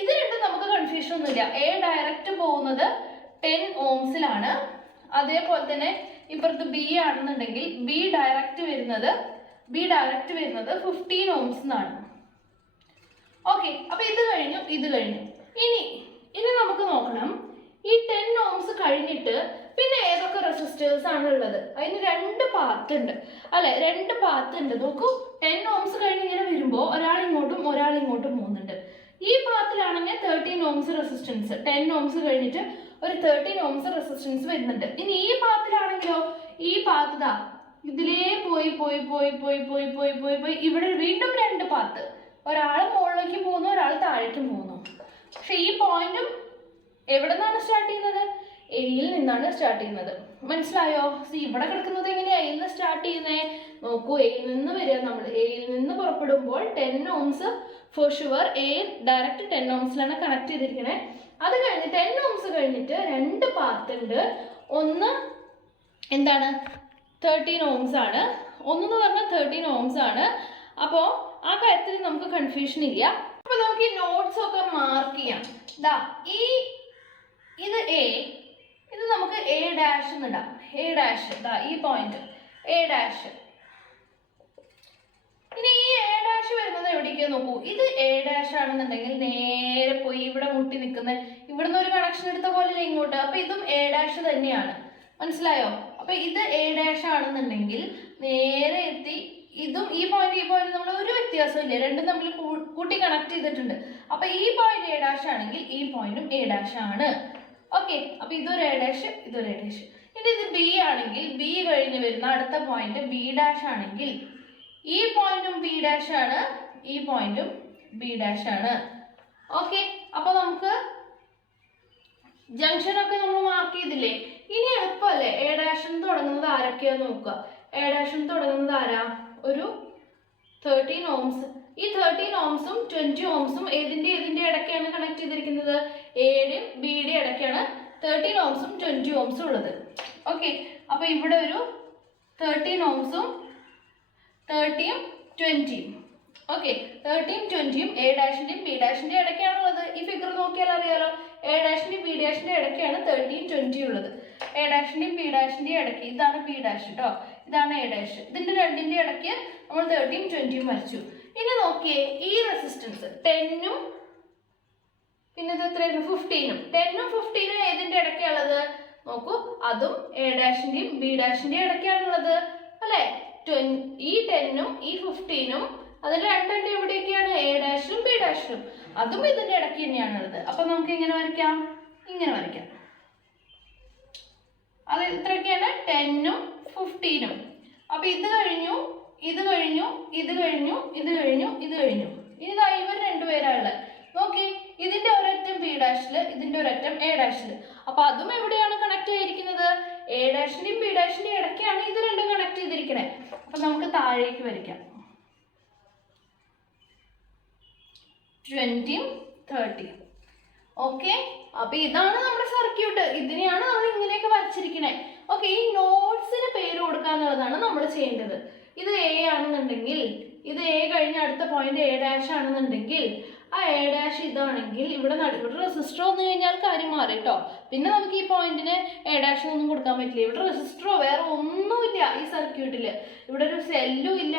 ഇത് രണ്ടും നമുക്ക് കൺഫ്യൂഷൻ ഒന്നുമില്ല. എ ഡയറക്റ്റ് പോകുന്നത് 10 ohmsലാണ്. അതേപോലെ തന്നെ ഇപ്പുറത്ത് ബി ആണെന്നുണ്ടെങ്കിൽ ബി ഡയറക്റ്റ് വരുന്നത് 15 ohms എന്നാണ്. ഓക്കെ, അപ്പൊ ഇത് കഴിഞ്ഞു. ഇനി നമുക്ക് നോക്കണം, ഈ 10 ohms കഴിഞ്ഞിട്ട് പിന്നെ ഏതൊക്കെ റെസിസ്റ്റേഴ്സ് ആണ് ഉള്ളത്? അതിന് രണ്ട് പാത്ത് ഉണ്ട് അല്ലെ? രണ്ട് പാത്ത് ഉണ്ട്. നോക്കൂ, 10 ohms കഴിഞ്ഞ് ഇങ്ങനെ വരുമ്പോൾ ഒരാൾ ഇങ്ങോട്ടും പോകുന്നുണ്ട്. ഈ പാത്തിലാണെങ്കിൽ 13 ohms റെസിസ്റ്റൻസ്, 10 ohms കഴിഞ്ഞിട്ട് ഒരു 13 ohms റെസിസ്റ്റൻസ് വരുന്നുണ്ട്. ഇനി ഈ പാത്തിലാണെങ്കിലോ, ഈ പാത്ത് ഇതിലേ പോയി ഇവിടെ വീണ്ടും രണ്ട് പാത്ത്, ഒരാൾ മുകളിലേക്കും പോകുന്നു, ഒരാൾ താഴേക്കും പോകുന്നു. പക്ഷെ ഈ പോയിന്റും എവിടെ നിന്നാണ് സ്റ്റാർട്ട് ചെയ്യുന്നത്? എയിൽ നിന്നാണ് സ്റ്റാർട്ട് ചെയ്യുന്നത്. മനസ്സിലായോ? ഇവിടെ കിടക്കുന്നത് എങ്ങനെയാ എയിൽ നിന്ന് സ്റ്റാർട്ട് ചെയ്യുന്നേ? നോക്കൂ, എയിൽ നിന്ന് വരിക. നമ്മൾ എയിൽ നിന്ന് പുറപ്പെടുമ്പോൾ 10 ohms for sure. A direct 10 ohmsലാണ് കണക്ട് ചെയ്തിരിക്കണേ. അത് കഴിഞ്ഞ് 10 ohms കഴിഞ്ഞിട്ട് രണ്ട് പാത്ത് ഉണ്ട്. ഒന്ന് എന്താണ്? 13 ohms ആണ്. ഒന്നെന്ന് പറഞ്ഞാൽ 13 ohms ആണ്. അപ്പോൾ ആ കാര്യത്തിൽ നമുക്ക് കൺഫ്യൂഷൻ ഇല്ല. അപ്പൊ നമുക്ക് ഈ നോട്ട്സ് ഒക്കെ മാർക്ക് ചെയ്യാം. ഇത് എ, ഇത് നമുക്ക് എ ഡാഷ് എന്നിടാം. എ ഡാഷ്, ഈ പോയിന്റ് എ ഡാഷ്. ഇനി ഈ എ ഡാഷ് വരുന്നത് എവിടേക്കാ നോക്കൂ. ഇത് എ ഡാഷ് ആണെന്നുണ്ടെങ്കിൽ നേരെ പോയി ഇവിടെ മുട്ടി നിൽക്കുന്ന, ഇവിടുന്ന് ഒരു കണക്ഷൻ എടുത്ത പോലെ ഇങ്ങോട്ട്. അപ്പൊ ഇതും എ ഡാഷ് തന്നെയാണ്. മനസ്സിലായോ? അപ്പൊ ഇത് എ ഡാഷ് ആണെന്നുണ്ടെങ്കിൽ നേരെ എത്തി ഇതും ഈ പോയിന്റ് നമ്മൾ ഒരു വ്യത്യാസമില്ല, രണ്ടും തമ്മിൽ കൂട്ടി കണക്ട് ചെയ്തിട്ടുണ്ട്. അപ്പൊ ഈ പോയിന്റ് എ ഡാഷ് ആണെങ്കിൽ ഈ പോയിന്റും എ ഡാഷ് ആണ്. ഓക്കെ, അപ്പൊ ഇതൊരു എ ഡാഷ്, ഇതൊരു എ ഡാഷ്. ഇനി ഇത് ബി ആണെങ്കിൽ ബി കഴിഞ്ഞ് വരുന്ന അടുത്ത പോയിന്റ് ബി ഡാഷ് ആണെങ്കിൽ ഈ പോയിന്റും ബി ഡാഷ് ആണ്, ഈ പോയിന്റും ബി ഡാഷ് ആണ്. ഓക്കെ, അപ്പൊ നമുക്ക് ജംഗ്ഷൻ ഒക്കെ നമ്മൾ മാർക്ക് ചെയ്തില്ലേ? ഇനി എളുപ്പമല്ലേ? എ ഡാഷ് തുടങ്ങുന്നത് ആരൊക്കെയാന്ന് നോക്കുക. എ ഡാഷ് തുടങ്ങുന്നത് ആരാ? ഒരു 13 ohms. ഈ 13 ohmsഉം 20 ohmsഉം ഏതിന്റെ ഇടയ്ക്കാണ് കണക്ട് ചെയ്തിരിക്കുന്നത്? എയുടെയും ബിയുടെയും ഇടയ്ക്കാണ് 13 ohmsഉം 20 ohmsഉം ഉള്ളത്. ഓക്കെ, അപ്പൊ ഇവിടെ ഒരു 13 ohmsഉം 30ഉം 20ഉം. ഓക്കെ, 30ഉം 20ഉം എ ഡാഷിന്റെയും ബി ഡാഷിന്റെയും ഇടയ്ക്കാണുള്ളത്. ഈ ഫിഗർ നോക്കിയാൽ അറിയാലോ, എ ഡാഷിന്റെയും ബി ഡാഷിന്റെയും ഇടയ്ക്കാണ് 30ഉം 20ഉം ഉള്ളത്. എ ഡാഷിന്റെയും ബി ഡാഷിന്റെയും ഇടയ്ക്ക് ഇതാണ് ബി ഡാഷ് കേട്ടോ, ഇതാണ് എ ഡാഷ്. ഇതിന്റെ രണ്ടിന്റെ ഇടയ്ക്ക് നമ്മൾ 30ഉം 20ഉം വരച്ചു. ഇനി നോക്കിയേ, ഈ റെസിസ്റ്റൻസ് 10ഉം പിന്നെ ഇത് എത്രയാണ്? 15ഉം. 10ഉം 15ഉം ഏതിന്റെ ഇടയ്ക്കാണുള്ളത്? നോക്കൂ, അതും എ ഡാഷിന്റെയും ബി ഡാഷിന്റെയും ഇടയ്ക്കാണുള്ളത് അല്ലെ? ഈ 10ഉം ഈ 15ഉം അതിൽ രണ്ടിന്റെ എവിടെയൊക്കെയാണ്? എ ഡാഷിലും ബി ഡാഷിലും. അതും ഇതിന്റെ ഇടയ്ക്ക് തന്നെയാണുള്ളത്. അപ്പൊ നമുക്ക് എങ്ങനെ വരയ്ക്കാം? ഇങ്ങനെ വരയ്ക്കാം. അത് ഇത്രയൊക്കെയാണ് 10ഉം 15ഉം. അപ്പൊ ഇത് കഴിഞ്ഞു, ഇത് കഴിഞ്ഞു, ഇത് കഴിഞ്ഞു, ഇത് കഴിഞ്ഞു, ഇത് കഴിഞ്ഞു. ഇനി ഇവർ രണ്ടുപേരാണ്. നോക്കി, ഇതിന്റെ ഒരറ്റം ബി ഡാഷില്, ഇതിന്റെ ഒരറ്റം എ ഡാഷില്. അപ്പൊ അതും എവിടെയാണ് കണക്ട് ചെയ്തിരിക്കുന്നത്? എ ഡാഷിന്റെയും ബി ഡാഷിന്റെയും ഇടയ്ക്കാണ് ഇത് രണ്ടും കണക്ട് ചെയ്തിരിക്കണേ. അപ്പൊ നമുക്ക് താഴേക്ക് വരയ്ക്കാം. 20യും 30യും. ഓക്കെ, അപ്പൊ ഇതാണ് നമ്മുടെ സർക്യൂട്ട്. ഇതിനെയാണ് നമ്മൾ ഇങ്ങനെയൊക്കെ വരച്ചിരിക്കണേ. ഓക്കെ, ഈ നോഡ്സിന് പേര് കൊടുക്കുക എന്നുള്ളതാണ് നമ്മൾ ചെയ്യേണ്ടത്. ഇത് എ ആണെന്നുണ്ടെങ്കിൽ, ഇത് എ കഴിഞ്ഞ അടുത്ത പോയിന്റ് എ ഡാഷ് ആണെന്നുണ്ടെങ്കിൽ, ആ എ ഡാഷ് ഇതാണെങ്കിൽ ഇവിടെ റെസിസ്റ്റർ വന്നു കഴിഞ്ഞാൽ കാര്യം മാറി കേട്ടോ. പിന്നെ നമുക്ക് ഈ പോയിന്റിന് എ ഡാഷ് ഒന്നും കൊടുക്കാൻ പറ്റില്ല. ഇവിടെ റെസിസ്റ്ററോ വേറെ ഒന്നുമില്ല ഈ സർക്യൂട്ടിൽ. ഇവിടെ ഒരു സെല്ലും ഇല്ല,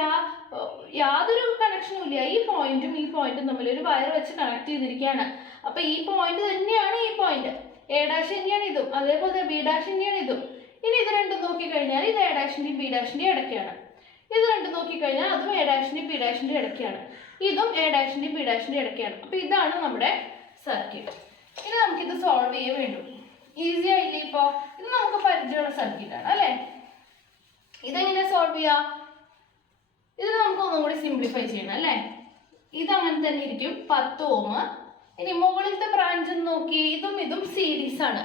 യാതൊരു കണക്ഷനും ഇല്ല. ഈ പോയിന്റും ഈ പോയിന്റും തമ്മിൽ ഒരു വയർ വെച്ച് കണക്ട് ചെയ്തിരിക്കുകയാണ്. അപ്പൊ ഈ പോയിന്റ് തന്നെയാണ് ഈ പോയിന്റ്. എ ഡാഷ് തന്നെയാണ് ഇതും, അതേപോലെ ബി ഡാഷ് തന്നെയാണ് ഇതും. ഇനി ഇത് രണ്ടും നോക്കിക്കഴിഞ്ഞാൽ ഇത് എ ഡാഷിന്റെയും ബി ഡാഷിന്റെയും ഇടയ്ക്കാണ്. ഇത് രണ്ടും നോക്കിക്കഴിഞ്ഞാൽ അതും എ ഡാഷിന്റെയും ബി ഡാഷിന്റെയും ഇടയ്ക്കാണ്. ഇതും എ ഡാഷിന്റെയും ബി ഡാഷിന്റെയും ഇടയ്ക്കാണ്. അപ്പൊ ഇതാണ് നമ്മുടെ സർക്യൂട്ട്. ഇനി നമുക്കിത് സോൾവ് ചെയ്യേ വേണ്ടു. ഈസി ആയില്ലേ? ഇപ്പോ ഇത് നമുക്ക് പരിചയമുള്ള സർക്യൂട്ടാണ് അല്ലേ? ഇതെങ്ങനെ സോൾവ് ചെയ്യാം? ഇത് നമുക്ക് ഒന്നും കൂടി സിംപ്ലിഫൈ ചെയ്യണം അല്ലേ? ഇത് അങ്ങനെ തന്നെ ഇരിക്കും, 10 ഓം. ഇനി മുകളിലത്തെ ബ്രാഞ്ച് നോക്കി, ഇതും സീരീസ് ആണ്.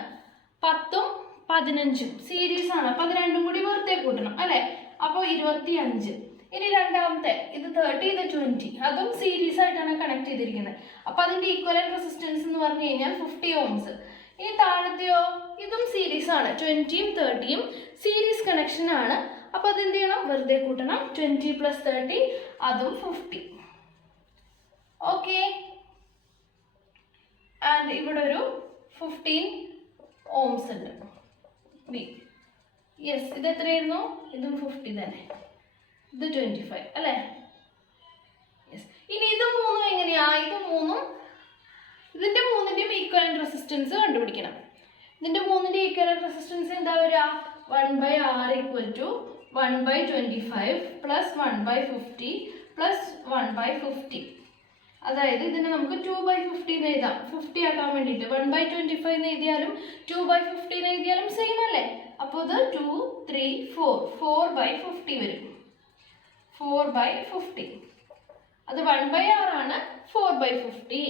10ഉം 15ഉം സീരീസ് ആണ്. അപ്പൊ അത് രണ്ടും കൂടി വെറുതെ കൂട്ടണം അല്ലെ? അപ്പോൾ 25. ഇനി രണ്ടാമത്തെ ഇത് 30, ഇത് 20, അതും സീരീസ് ആയിട്ടാണ് കണക്ട് ചെയ്തിരിക്കുന്നത്. അപ്പൊ അതിന്റെ ഈക്വലന്റ് റെസിസ്റ്റൻസ് എന്ന് പറഞ്ഞു കഴിഞ്ഞാൽ 50 ഓംസ്. ഇനി താഴത്തെയോ, ഇതും സീരീസ് ആണ്. 20യും 30യും സീരീസ് കണക്ഷൻ ആണ്. അപ്പൊ അതെന്ത് ചെയ്യണം? വെറുതെ കൂട്ടണം. 20 + 30, അതും 50. ഓക്കെ, ആൻഡ് ഇവിടെ ഒരു 15 ഓംസ് ഉണ്ട്. യെസ്, ഇത് എത്രയായിരുന്നു? ഇതും 50 തന്നെ. ഇത് 25 അല്ലേ? യെസ്. ഇനി ഇത് മൂന്നും എങ്ങനെയാ? ഇതിന്റെ മൂന്നിന്റെയും ഈക്വലന്റ് റെസിസ്റ്റൻസ് കണ്ടുപിടിക്കണം. ഇതിന്റെ മൂന്നിന്റെ ഈക്വലന്റ് റെസിസ്റ്റൻസ് എന്താ വരിക? 1/R = 1/25 + 1/50 + 1/50. അതായത് ഇതിനെ നമുക്ക് 2/50 എന്ന് എഴുതാം. 50 ആക്കാൻ വേണ്ടിയിട്ട് 1/25 എന്ന് എഴുതിയാലും 2/50 എന്ന് എഴുതിയാലും സെയിം അല്ലേ? അപ്പോൾ ഇത് 2, 3, 4/50 വരും. 4/50. അത് 1/R ആണ്. 4/50.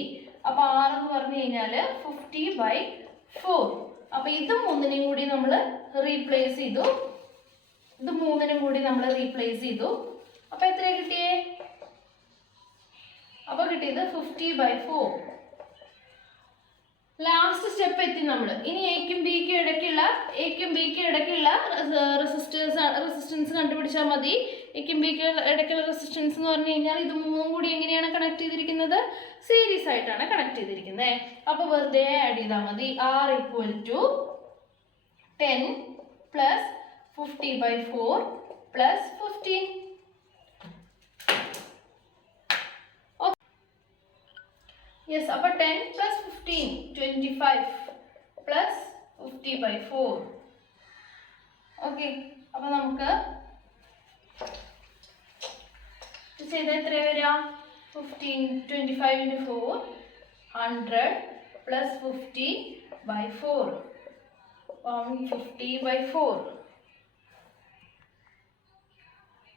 അപ്പൊ R എന്ന് പറഞ്ഞു കഴിഞ്ഞാൽ 50/4. അപ്പൊ ഇത് മൂന്നിനെയും കൂടി നമ്മൾ റീപ്ലേസ് ചെയ്തു. അപ്പൊ എത്രയാ കിട്ടിയേ? അപ്പൊ കിട്ടിയത് 50/4. ലാസ്റ്റ് സ്റ്റെപ്പ് എത്തി നമ്മൾ. ഇനി എക്കും ബിക്കും ഇടയ്ക്കുള്ള റെസിസ്റ്റൻസ് കണ്ടുപിടിച്ചാൽ മതി. എക്കും ബിക്കും ഇടയ്ക്കുള്ള റെസിസ്റ്റൻസ് എന്ന് പറഞ്ഞു കഴിഞ്ഞാൽ ഇത് മൂന്നും കൂടി എങ്ങനെയാണ് കണക്ട് ചെയ്തിരിക്കുന്നത്? സീരീസ് ആയിട്ടാണ് കണക്ട് ചെയ്തിരിക്കുന്നത്. അപ്പൊ വെറുതെ ആഡ് ചെയ്താൽ മതി. R = 10 + 50/4 + 15. യെസ്, അപ്പൊ 10 + 15, 25 + 50/4. ഓക്കെ, അപ്പൊ നമുക്ക് ചെയ്താൽ എത്ര വരിക? 15, 25 × 4, 100 + 50/4. 150/4.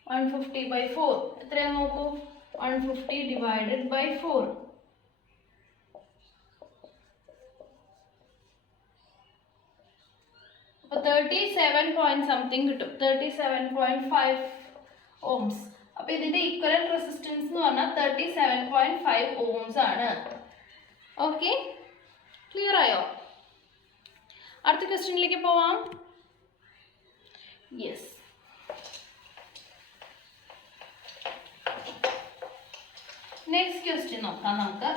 150/4 എത്രയാ നോക്കൂ? 150 / 4. അപ്പോൾ 37 പോയിന്റ് സംതിങ് കിട്ടും. 37.5 ഓംസ്. അപ്പൊ ഇതിന്റെ ഈക്വലന്റ് റെസിസ്റ്റൻസ് എന്ന് പറഞ്ഞാൽ 37.5 ഓംസ് ആണ്. ഓക്കെ, ക്ലിയർ ആയോ? അടുത്ത ക്വസ്റ്റ്യനിലേക്ക് പോവാം. യെസ്, നെക്സ്റ്റ് ക്വസ്റ്റ്യൻ നോക്കാം നമുക്ക്.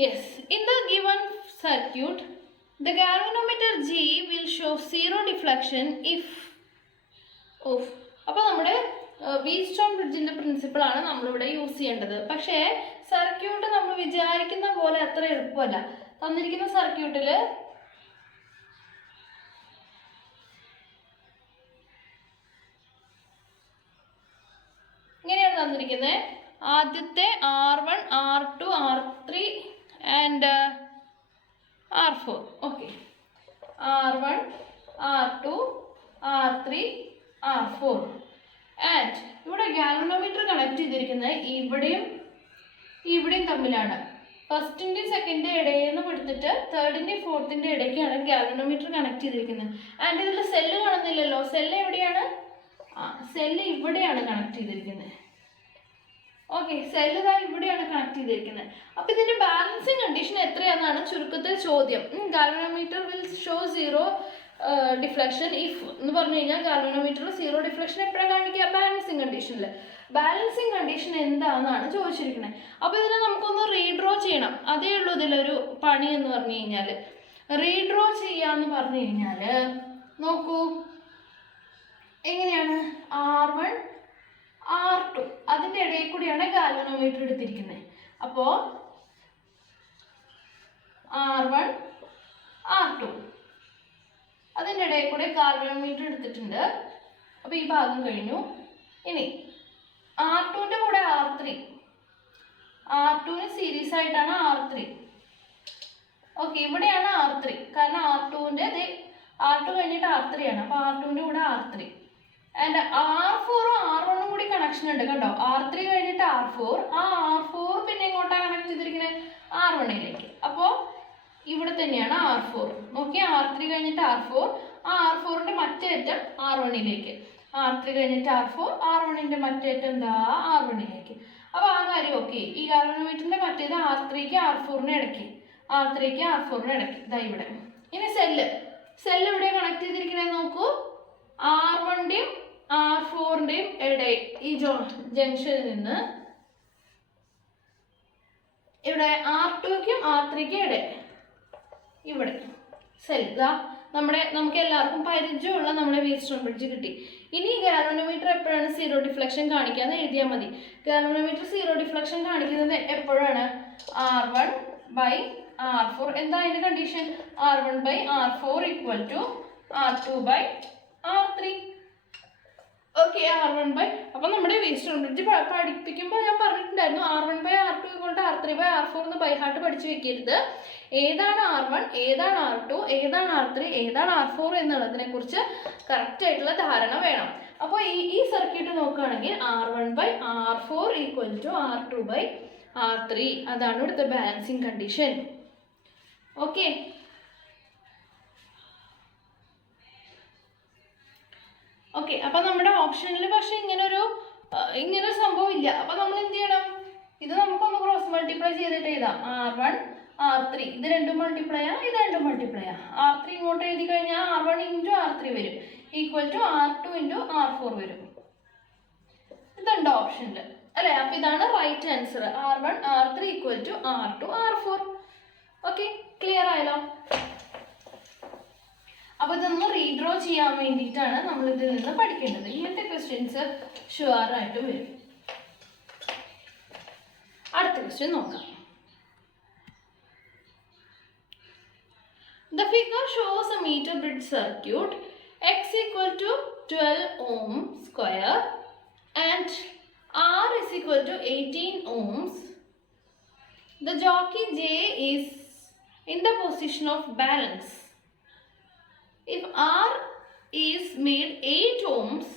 Yes, in the given circuit, the galvanometer G will show 0 deflection if അപ്പോൾ നമ്മുടെ വീറ്റ്സ്റ്റോൺ ബ്രിഡ്ജിന്റെ പ്രിൻസിപ്പിൾ ആണ് നമ്മളിവിടെ യൂസ് ചെയ്യേണ്ടത്. പക്ഷേ സർക്യൂട്ട് നമ്മൾ വിചാരിക്കുന്ന പോലെ അത്ര എളുപ്പമല്ല. തന്നിരിക്കുന്ന സർക്യൂട്ടിൽ ഇങ്ങനെയാണ് തന്നിരിക്കുന്നത്. ആദ്യത്തെ R1, R2, R3 and R4. Okay, R1, R2, R3, R4. And ഇവിടെ ഗാൽവനോമീറ്റർ കണക്ട് ചെയ്തിരിക്കുന്നത് ഇവിടെയും തമ്മിലാണ്. ഫസ്റ്റിൻ്റെയും സെക്കൻഡിൻ്റെ ഇടയിൽ നിന്ന് എടുത്തിട്ട് തേർഡിൻ്റെയും ഫോർത്തിൻ്റെ ഇടയ്ക്കാണ് ഗാൽവനോമീറ്റർ കണക്ട് ചെയ്തിരിക്കുന്നത്. ആൻഡ് ഇതിൽ സെല്ല് കാണുന്നില്ലല്ലോ. സെല്ല് എവിടെയാണ്? സെല്ല് ഇവിടെയാണ് കണക്ട് ചെയ്തിരിക്കുന്നത്. ഓക്കെ, സെല്ല് ഇതാ ഇവിടെയാണ് കണക്ട് ചെയ്തിരിക്കുന്നത്. അപ്പോൾ ഇതിന്റെ ബാലൻസിങ് കണ്ടീഷൻ എത്രയാണെന്നാണ് ചുരുക്കത്തിൽ ചോദ്യം. Galvanometer will show zero deflection if എന്ന് പറഞ്ഞു കഴിഞ്ഞാൽ ഗാൽവനോമീറ്ററിൽ സീറോ ഡിഫ്ലക്ഷൻ എപ്പോഴാണ് കാണിക്കുക? ബാലൻസിങ് കണ്ടീഷനിൽ. ബാലൻസിങ് കണ്ടീഷൻ എന്താണെന്നാണ് ചോദിച്ചിരിക്കുന്നത്. അപ്പോൾ ഇതിനെ നമുക്കൊന്ന് റീഡ്രോ ചെയ്യണം. അതേ ഉള്ളൂ ഇതിലൊരു പണി എന്ന് പറഞ്ഞു കഴിഞ്ഞാൽ. റീഡ്രോ ചെയ്യാന്ന് പറഞ്ഞു കഴിഞ്ഞാൽ നോക്കൂ എങ്ങനെയാണ്, R1 R2 അതിൻ്റെ ഇടയിൽ കൂടിയാണ് ഗാൽവനോമീറ്റർ എടുത്തിരിക്കുന്നത്. അപ്പോൾ R1 R2 അതിൻ്റെ ഇടയിൽ കൂടെ ഗാൽവനോമീറ്റർ എടുത്തിട്ടുണ്ട്. അപ്പോൾ ഈ ഭാഗം കഴിഞ്ഞു. ഇനി R2ൻ്റെ കൂടെ R3, R2ന് സീരീസ് ആയിട്ടാണ് R3. ഓക്കെ, ഇവിടെയാണ് R3, കാരണം R2ൻ്റെ R2 കഴിഞ്ഞിട്ട് R3 ആണ്. അപ്പോൾ R2ൻ്റെ കൂടെ R3 ആൻഡ് R4ഉം R1ഉം കൂടി കണക്ഷൻ ഉണ്ട് കണ്ടോ. R3 കഴിഞ്ഞിട്ട് R4, ആ R4 പിന്നെ എങ്ങോട്ടാണ് കണക്ട് ചെയ്തിരിക്കുന്നത്? R1ലേക്ക്. അപ്പോൾ ഇവിടെ തന്നെയാണ് R4. നോക്കി, R3 കഴിഞ്ഞിട്ട് R4, ആ R4ൻ്റെ മറ്റേ അറ്റം R1ലേക്ക്. R3 കഴിഞ്ഞിട്ട് R4, R1ൻ്റെ മറ്റേ അറ്റം എന്താ? R1ലേക്ക്. അപ്പോൾ ആ കാര്യം ഓക്കെ. ഈ ഗാൽവനോമീറ്ററിൻ്റെ മറ്റേത് R3ക്ക് R4ന് ഇടയ്ക്ക്, R3ക്ക് R4ന് ഇടയ്ക്ക് ഇതാ ഇവിടെ. ഇനി സെല്ല് ഇവിടെ കണക്ട് ചെയ്തിരിക്കണേ നോക്കൂ. R1ൻ്റെയും R4ൻ്റെയും ഇടയിൽ ഈ ജംഗ്ഷനിൽ നിന്ന് ഇവിടെ R2ക്കും R3ക്കും ഇടയിൽ ഇവിടെ സെല്ല് നമുക്ക് എല്ലാവർക്കും പരിചയമുള്ള നമ്മുടെ വീറ്റ്സ്റ്റോൺ ബ്രിഡ്ജ് കിട്ടി. ഇനി ഗാൽവനോമീറ്റർ എപ്പോഴാണ് സീറോ ഡിഫ്ലക്ഷൻ കാണിക്കാന്ന് എഴുതിയാൽ മതി. ഗാൽവനോമീറ്റർ സീറോ ഡിഫ്ലക്ഷൻ കാണിക്കുന്നത് എപ്പോഴാണ്? R1 by R4. എന്താ അതിൻ്റെ condition? R1 by R4 equal to R2 by R3. Okay, R1 by, അപ്പം നമ്മുടെ വീറ്റ്സ്റ്റോൺ ബ്രിഡ്ജ് പഠിപ്പിക്കുമ്പോൾ ഞാൻ പറഞ്ഞിട്ടുണ്ടായിരുന്നു R1 by R2 equal to R3 by R4 എന്ന് ബൈ ഹാർട്ട് പഠിച്ചു വെക്കരുത്. ഏതാണ് R1, ഏതാണ് R2, ഏതാണ് R3, ഏതാണ് R4 എന്നുള്ളതിനെ കുറിച്ച് കറക്റ്റ് ആയിട്ടുള്ള ധാരണ വേണം. അപ്പോൾ ഈ സർക്യൂട്ട് നോക്കുകയാണെങ്കിൽ R1 by R4 equal to R2 by R3 അതാണ് ഇവിടുത്തെ ബാലൻസിങ് കണ്ടീഷൻ. Okay, okay. അപ്പം നമ്മുടെ ഓപ്ഷനിൽ പക്ഷെ ഇങ്ങനൊരു സംഭവം ഇല്ല. അപ്പം നമ്മൾ എന്ത് ചെയ്യണം? ഇത് നമുക്കൊന്ന് ക്രോസ് മൾട്ടിപ്ലൈ ചെയ്തിട്ട് എഴുതാം. R1 R3 ഇത് രണ്ടും മൾട്ടിപ്ലൈ ആ, ഇത് രണ്ടും മൾട്ടിപ്ലൈ ആ. R3 ഇങ്ങോട്ട് എഴുതി കഴിഞ്ഞാൽ R1 ഇൻറ്റു R3 വരും, equal to R2 into R4 വരും. ഇതുണ്ട് ഓപ്ഷനിൽ അല്ലേ? അപ്പം ഇതാണ് right answer. R1 R3 equal to R2 R4. Okay, clear ആയല്ലോ? അപ്പോൾ ഇതൊന്ന് റീഡ്രോ ചെയ്യാൻ വേണ്ടിയിട്ടാണ് നമ്മൾ ഇതിൽ നിന്ന് പഠിക്കേണ്ടത്. ഇങ്ങനത്തെ ക്വസ്റ്റ്യൻസ് ഷുവറായിട്ട് വരും. അടുത്ത ക്വസ്റ്റ്യൻ നോക്കാം. The figure shows a meter bridge circuit X equal to 12 ohm square and R is equal to 18 ohms. The jockey J is in the position of balance. If R is made 8 ohms,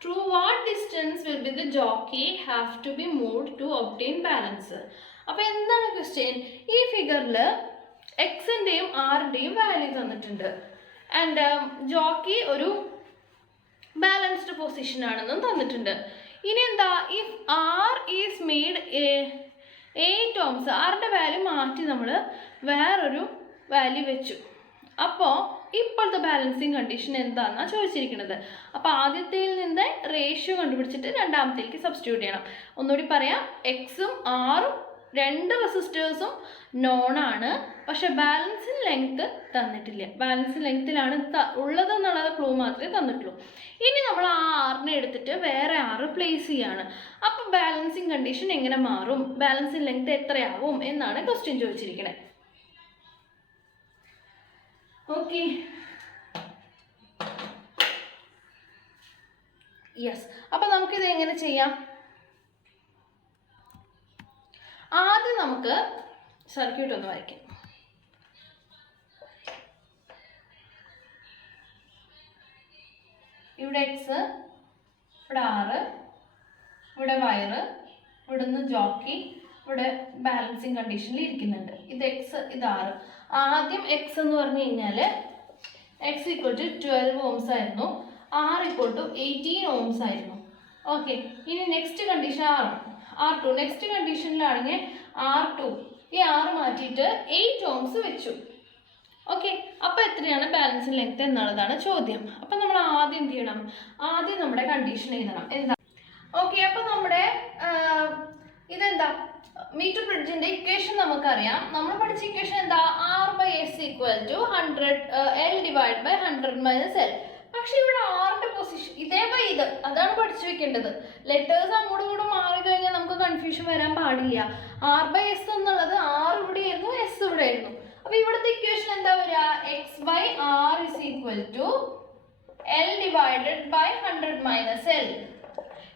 through what distance will be the jockey have to be moved to obtain balance? അപ്പോൾ എന്താണ് ക്വസ്റ്റ്യൻ? ഈ ഫിഗറിൽ എക്സിൻ്റെയും ആറിൻ്റെയും വാല്യൂ തന്നിട്ടുണ്ട്. ആൻഡ് ജോക്കി ഒരു ബാലൻസ്ഡ് പൊസിഷൻ ആണെന്നും തന്നിട്ടുണ്ട്. ഇനി എന്താ? If R is made 8 ohms, ആറിൻ്റെ വാല്യൂ മാറ്റി നമ്മൾ വേറൊരു വാല്യൂ വെച്ചു. അപ്പോൾ ഇപ്പോഴത്തെ ബാലൻസിങ് കണ്ടീഷൻ എന്താണെന്നാണ് ചോദിച്ചിരിക്കുന്നത്. അപ്പോൾ ആദ്യത്തേൽ നിന്ന് റേഷ്യോ കണ്ടുപിടിച്ചിട്ട് രണ്ടാമത്തേക്ക് സബ്സ്റ്റിറ്റ്യൂട്ട് ചെയ്യണം. ഒന്നുകൂടി പറയാം, എക്സും ആറും രണ്ട് റെസിസ്റ്റേഴ്സും നോണാണ്, പക്ഷെ ബാലൻസിങ് ലെങ്ത് തന്നിട്ടില്ല. ബാലൻസിങ് ലെങ്ത്തിലാണ് ഉള്ളത് എന്നുള്ള ക്ലൂ മാത്രമേ തന്നിട്ടുള്ളൂ. ഇനി നമ്മൾ ആ ആറിനെ എടുത്തിട്ട് വേറെ ആറ് പ്ലേസ് ചെയ്യാണ്. അപ്പോൾ ബാലൻസിങ് കണ്ടീഷൻ എങ്ങനെ മാറും, ബാലൻസിങ് ലെങ്ത് എത്രയാവും എന്നാണ് ക്വസ്റ്റ്യൻ ചോദിച്ചിരിക്കുന്നത്. Okay, yes. അപ്പം നമുക്കിത് എങ്ങനെ ചെയ്യാം? ആദ്യം നമുക്ക് സർക്യൂട്ട് ഒന്ന് വരയ്ക്കാം. ഇവിടെ എക്സ്, ഇവിടെ ആറ്, ഇവിടെ വയറ്, ഇവിടുന്ന് ജോക്കി, ഇവിടെ ബാലൻസിങ് കണ്ടീഷനിൽ ഇരിക്കുന്നുണ്ട്. ഇത് എക്സ്, ഇത് ആറ്. ആദ്യം എക്സ് എന്ന് പറഞ്ഞു കഴിഞ്ഞാൽ എക്സ് ഈക്വൽ ടു 12 ohms ആയിരുന്നു, ആർ ഈക്വൽ ടു 18 ohms ആയിരുന്നു. ഓക്കെ, ഇനി നെക്സ്റ്റ് കണ്ടീഷൻ R2. നെക്സ്റ്റ് കണ്ടീഷനിലാണെങ്കിൽ R2 ഈ R മാറ്റിയിട്ട് 8 ഓംസ് വെച്ചു. ഓക്കെ, അപ്പോൾ എത്രയാണ് ബാലൻസിങ് ലെങ്ത് എന്നുള്ളതാണ് ചോദ്യം. അപ്പം നമ്മൾ ആദ്യം എന്ത് ചെയ്യണം? ആദ്യം നമ്മുടെ കണ്ടീഷൻ എഴുതണം. എന്താ? ഓക്കെ, അപ്പോൾ നമ്മുടെ ഇതെന്താ, മീറ്റർ ബ്രിഡ്ജിന്റെ ഇക്വേഷൻ നമുക്കറിയാം. നമ്മൾ പഠിച്ച ഇക്വേഷൻ എന്താ? R/S = 100 L / 100 - L. പക്ഷെ ഇവിടെ ആറിന്റെ പൊസിഷൻ ഇത് അതാണ് പഠിച്ചു വെക്കേണ്ടത്. ലെറ്റേഴ്സ് അങ്ങോട്ടും ഇങ്ങോട്ടും മാറി കഴിഞ്ഞാൽ നമുക്ക് കൺഫ്യൂഷൻ വരാൻ പാടില്ല. R/S എന്നുള്ളത് R ഇവിടെ ആയിരുന്നു, S ഇവിടെ ആയിരുന്നു. അപ്പൊ ഇവിടുത്തെ ഇക്വേഷൻ എന്താ വരിക? x/r = L / 100 - L.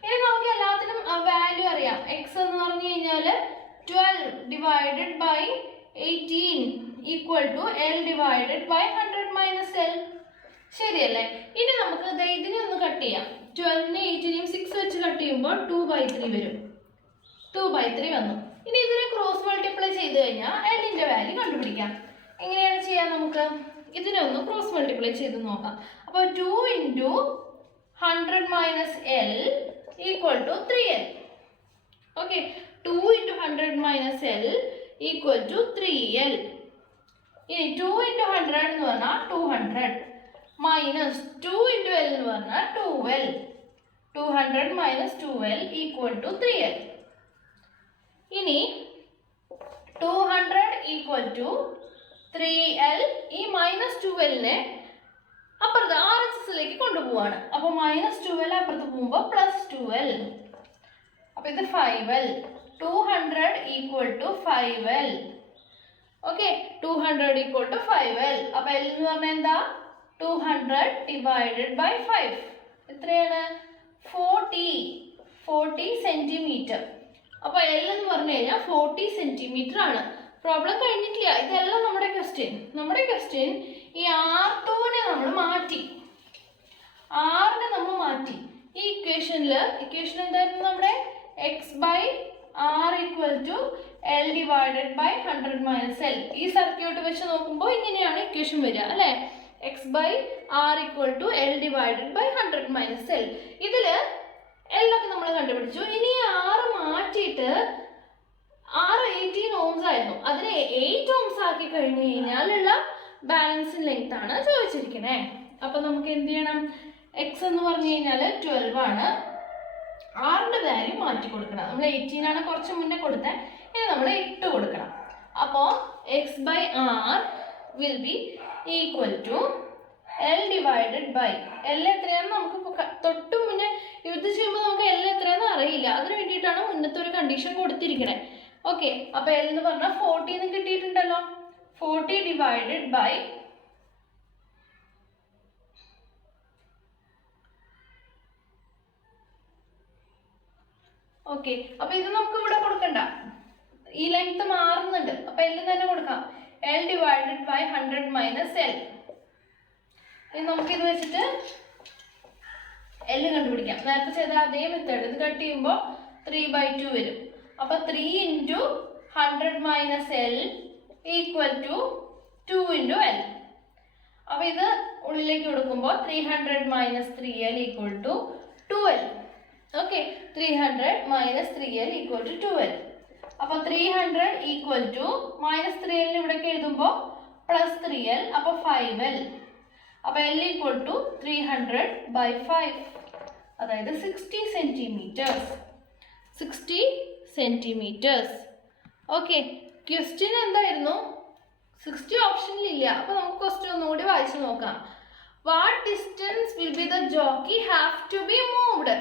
ഇനി നമുക്ക് എല്ലാത്തിനും വാല്യൂ അറിയാം. x എന്ന് പറഞ്ഞു കഴിഞ്ഞാൽ 12 / 18 = L / 100 - L. ശരിയല്ലേ? ഇനി നമുക്ക് ഇതിനെ ഒന്ന് കട്ട് ചെയ്യാം. 12നെയും 18നെയും 6 വെച്ച് കട്ട് ചെയ്യുമ്പോൾ 2/3 വരും. 2/3 വന്നു. ഇനി ഇതിനെ ക്രോസ് മൾട്ടിപ്ലൈ ചെയ്ത് കഴിഞ്ഞാൽ Lന്റെ വാല്യൂ കണ്ടുപിടിക്കാം. എങ്ങനെയാണ് ചെയ്യാം? നമുക്ക് ഇതിനെ ഒന്ന് ക്രോസ് മൾട്ടിപ്ലൈ ചെയ്ത് നോക്കാം. അപ്പോൾ 2 × 100 - L = 3L. Okay, 2 × 100 - L = 3L. ഇനി 2 × 100 എന്ന് പറഞ്ഞാൽ 200 മൈനസ് 2 × L എന്ന് പറഞ്ഞാൽ 2L. 200 - 2L = 3L. ഇനി 200 = 3L. ഈ -2Lനെ അപ്പുറത്ത് RHSലേക്ക് കൊണ്ടുപോവാണ്. അപ്പോൾ -2L അപ്പുറത്ത് പോകുമ്പോൾ +2L. അപ്പോൾ ഇത് 5L. 200 = 5L. Okay, 200 = 5L. അപ്പോൾ L എന്ന് പറഞ്ഞാൽ എന്താ? 200 / 5 എത്രയാണ്? 40 സെന്റിമീറ്റർ. അപ്പോൾ L എന്ന് പറഞ്ഞു കഴിഞ്ഞാൽ 40 സെന്റിമീറ്റർ ആണ്. പ്രോബ്ലം കഴിഞ്ഞിട്ടില്ല. ഇതെല്ലാം നമ്മുടെ ക്വസ്റ്റ്യൻ. ഈ R2നെ നമ്മൾ മാറ്റി. നമ്മൾ മാറ്റി. ഈ ഇക്വേഷൻ എന്തായിരുന്നു? നമ്മുടെ x/r = L / 100 - L. ഈ സർക്യൂട്ട് വെച്ച് നോക്കുമ്പോൾ ഇങ്ങനെയാണ് ഇക്വേഷൻ വരിക അല്ലേ? x/r = L / 100 - L. ഇതില് L ഒക്കെ നമ്മൾ കണ്ടുപിടിച്ചു. ഇനി R മാറ്റിയിട്ട് R 18 ഓംസ് ആയിരുന്നു, അതിനെ 8 ഓംസ് ആക്കി കഴിഞ്ഞു കഴിഞ്ഞാലുള്ള ബാലൻസിങ് ലെങ്ത് ആണ് ചോദിച്ചിരിക്കണേ. അപ്പൊ നമുക്ക് എന്ത് ചെയ്യണം? x എന്ന് പറഞ്ഞു കഴിഞ്ഞാൽ 12 ആണ്. ആറിന്റെ വാല്യൂ മാറ്റി കൊടുക്കണം. നമ്മൾ 18 ആണ് കുറച്ച് മുന്നേ കൊടുത്തത്, ഇനി നമ്മൾ 8 കൊടുക്കണം. അപ്പോൾ x/r will be equal to L / L എത്രയാണെന്ന് നമുക്ക് തൊട്ട് മുന്നേ യൂസ് ചെയ്യുമ്പോൾ നമുക്ക് L എത്രയാണെന്ന് അറിയില്ല. അതിന് വേണ്ടിയിട്ടാണ് മുന്നത്തെ ഒരു കണ്ടീഷൻ കൊടുത്തിരിക്കണേ. ഓക്കെ, അപ്പോൾ L എന്ന് പറഞ്ഞാൽ 40 എന്ന് കിട്ടിയിട്ടുണ്ടല്ലോ. 40 / ഓക്കെ, അപ്പോൾ ഇത് നമുക്ക് ഇവിടെ കൊടുക്കണ്ട. ഈ ലെങ്ത് മാറുന്നുണ്ട്. അപ്പോൾ L തന്നെ കൊടുക്കാം. L / 100 - L. ഇനി നമുക്ക് ഇത് വെച്ചിട്ട് L കണ്ടുപിടിക്കാം. നേരത്തെ ചെയ്ത അതേ മെത്തേഡ്. ഇത് കട്ട് ചെയ്യുമ്പോൾ 3/2 വരും. അപ്പോൾ 3 × 100 - L = 2 × L. അപ്പോൾ ഇത് ഉള്ളിലേക്ക് കൊടുക്കുമ്പോൾ 300 - 3L = 2L. Okay, 300 - 3L = 2L. അപ്പോൾ 300 = -3L ഇവിടേക്ക് എഴുതുമ്പോൾ +3L. അപ്പോൾ 5L. അപ്പോൾ L = 300/5, അതായത് 60 സെന്റിമീറ്റേഴ്സ്. ഓക്കെ, ക്വസ്റ്റ്യൻ എന്തായിരുന്നു? 60 ഓപ്ഷനിലില്ല. അപ്പോൾ നമുക്ക് ക്വസ്റ്റ്യൻ ഒന്നുകൂടി വായിച്ചു നോക്കാം. What distance will be the jockey have to be moved?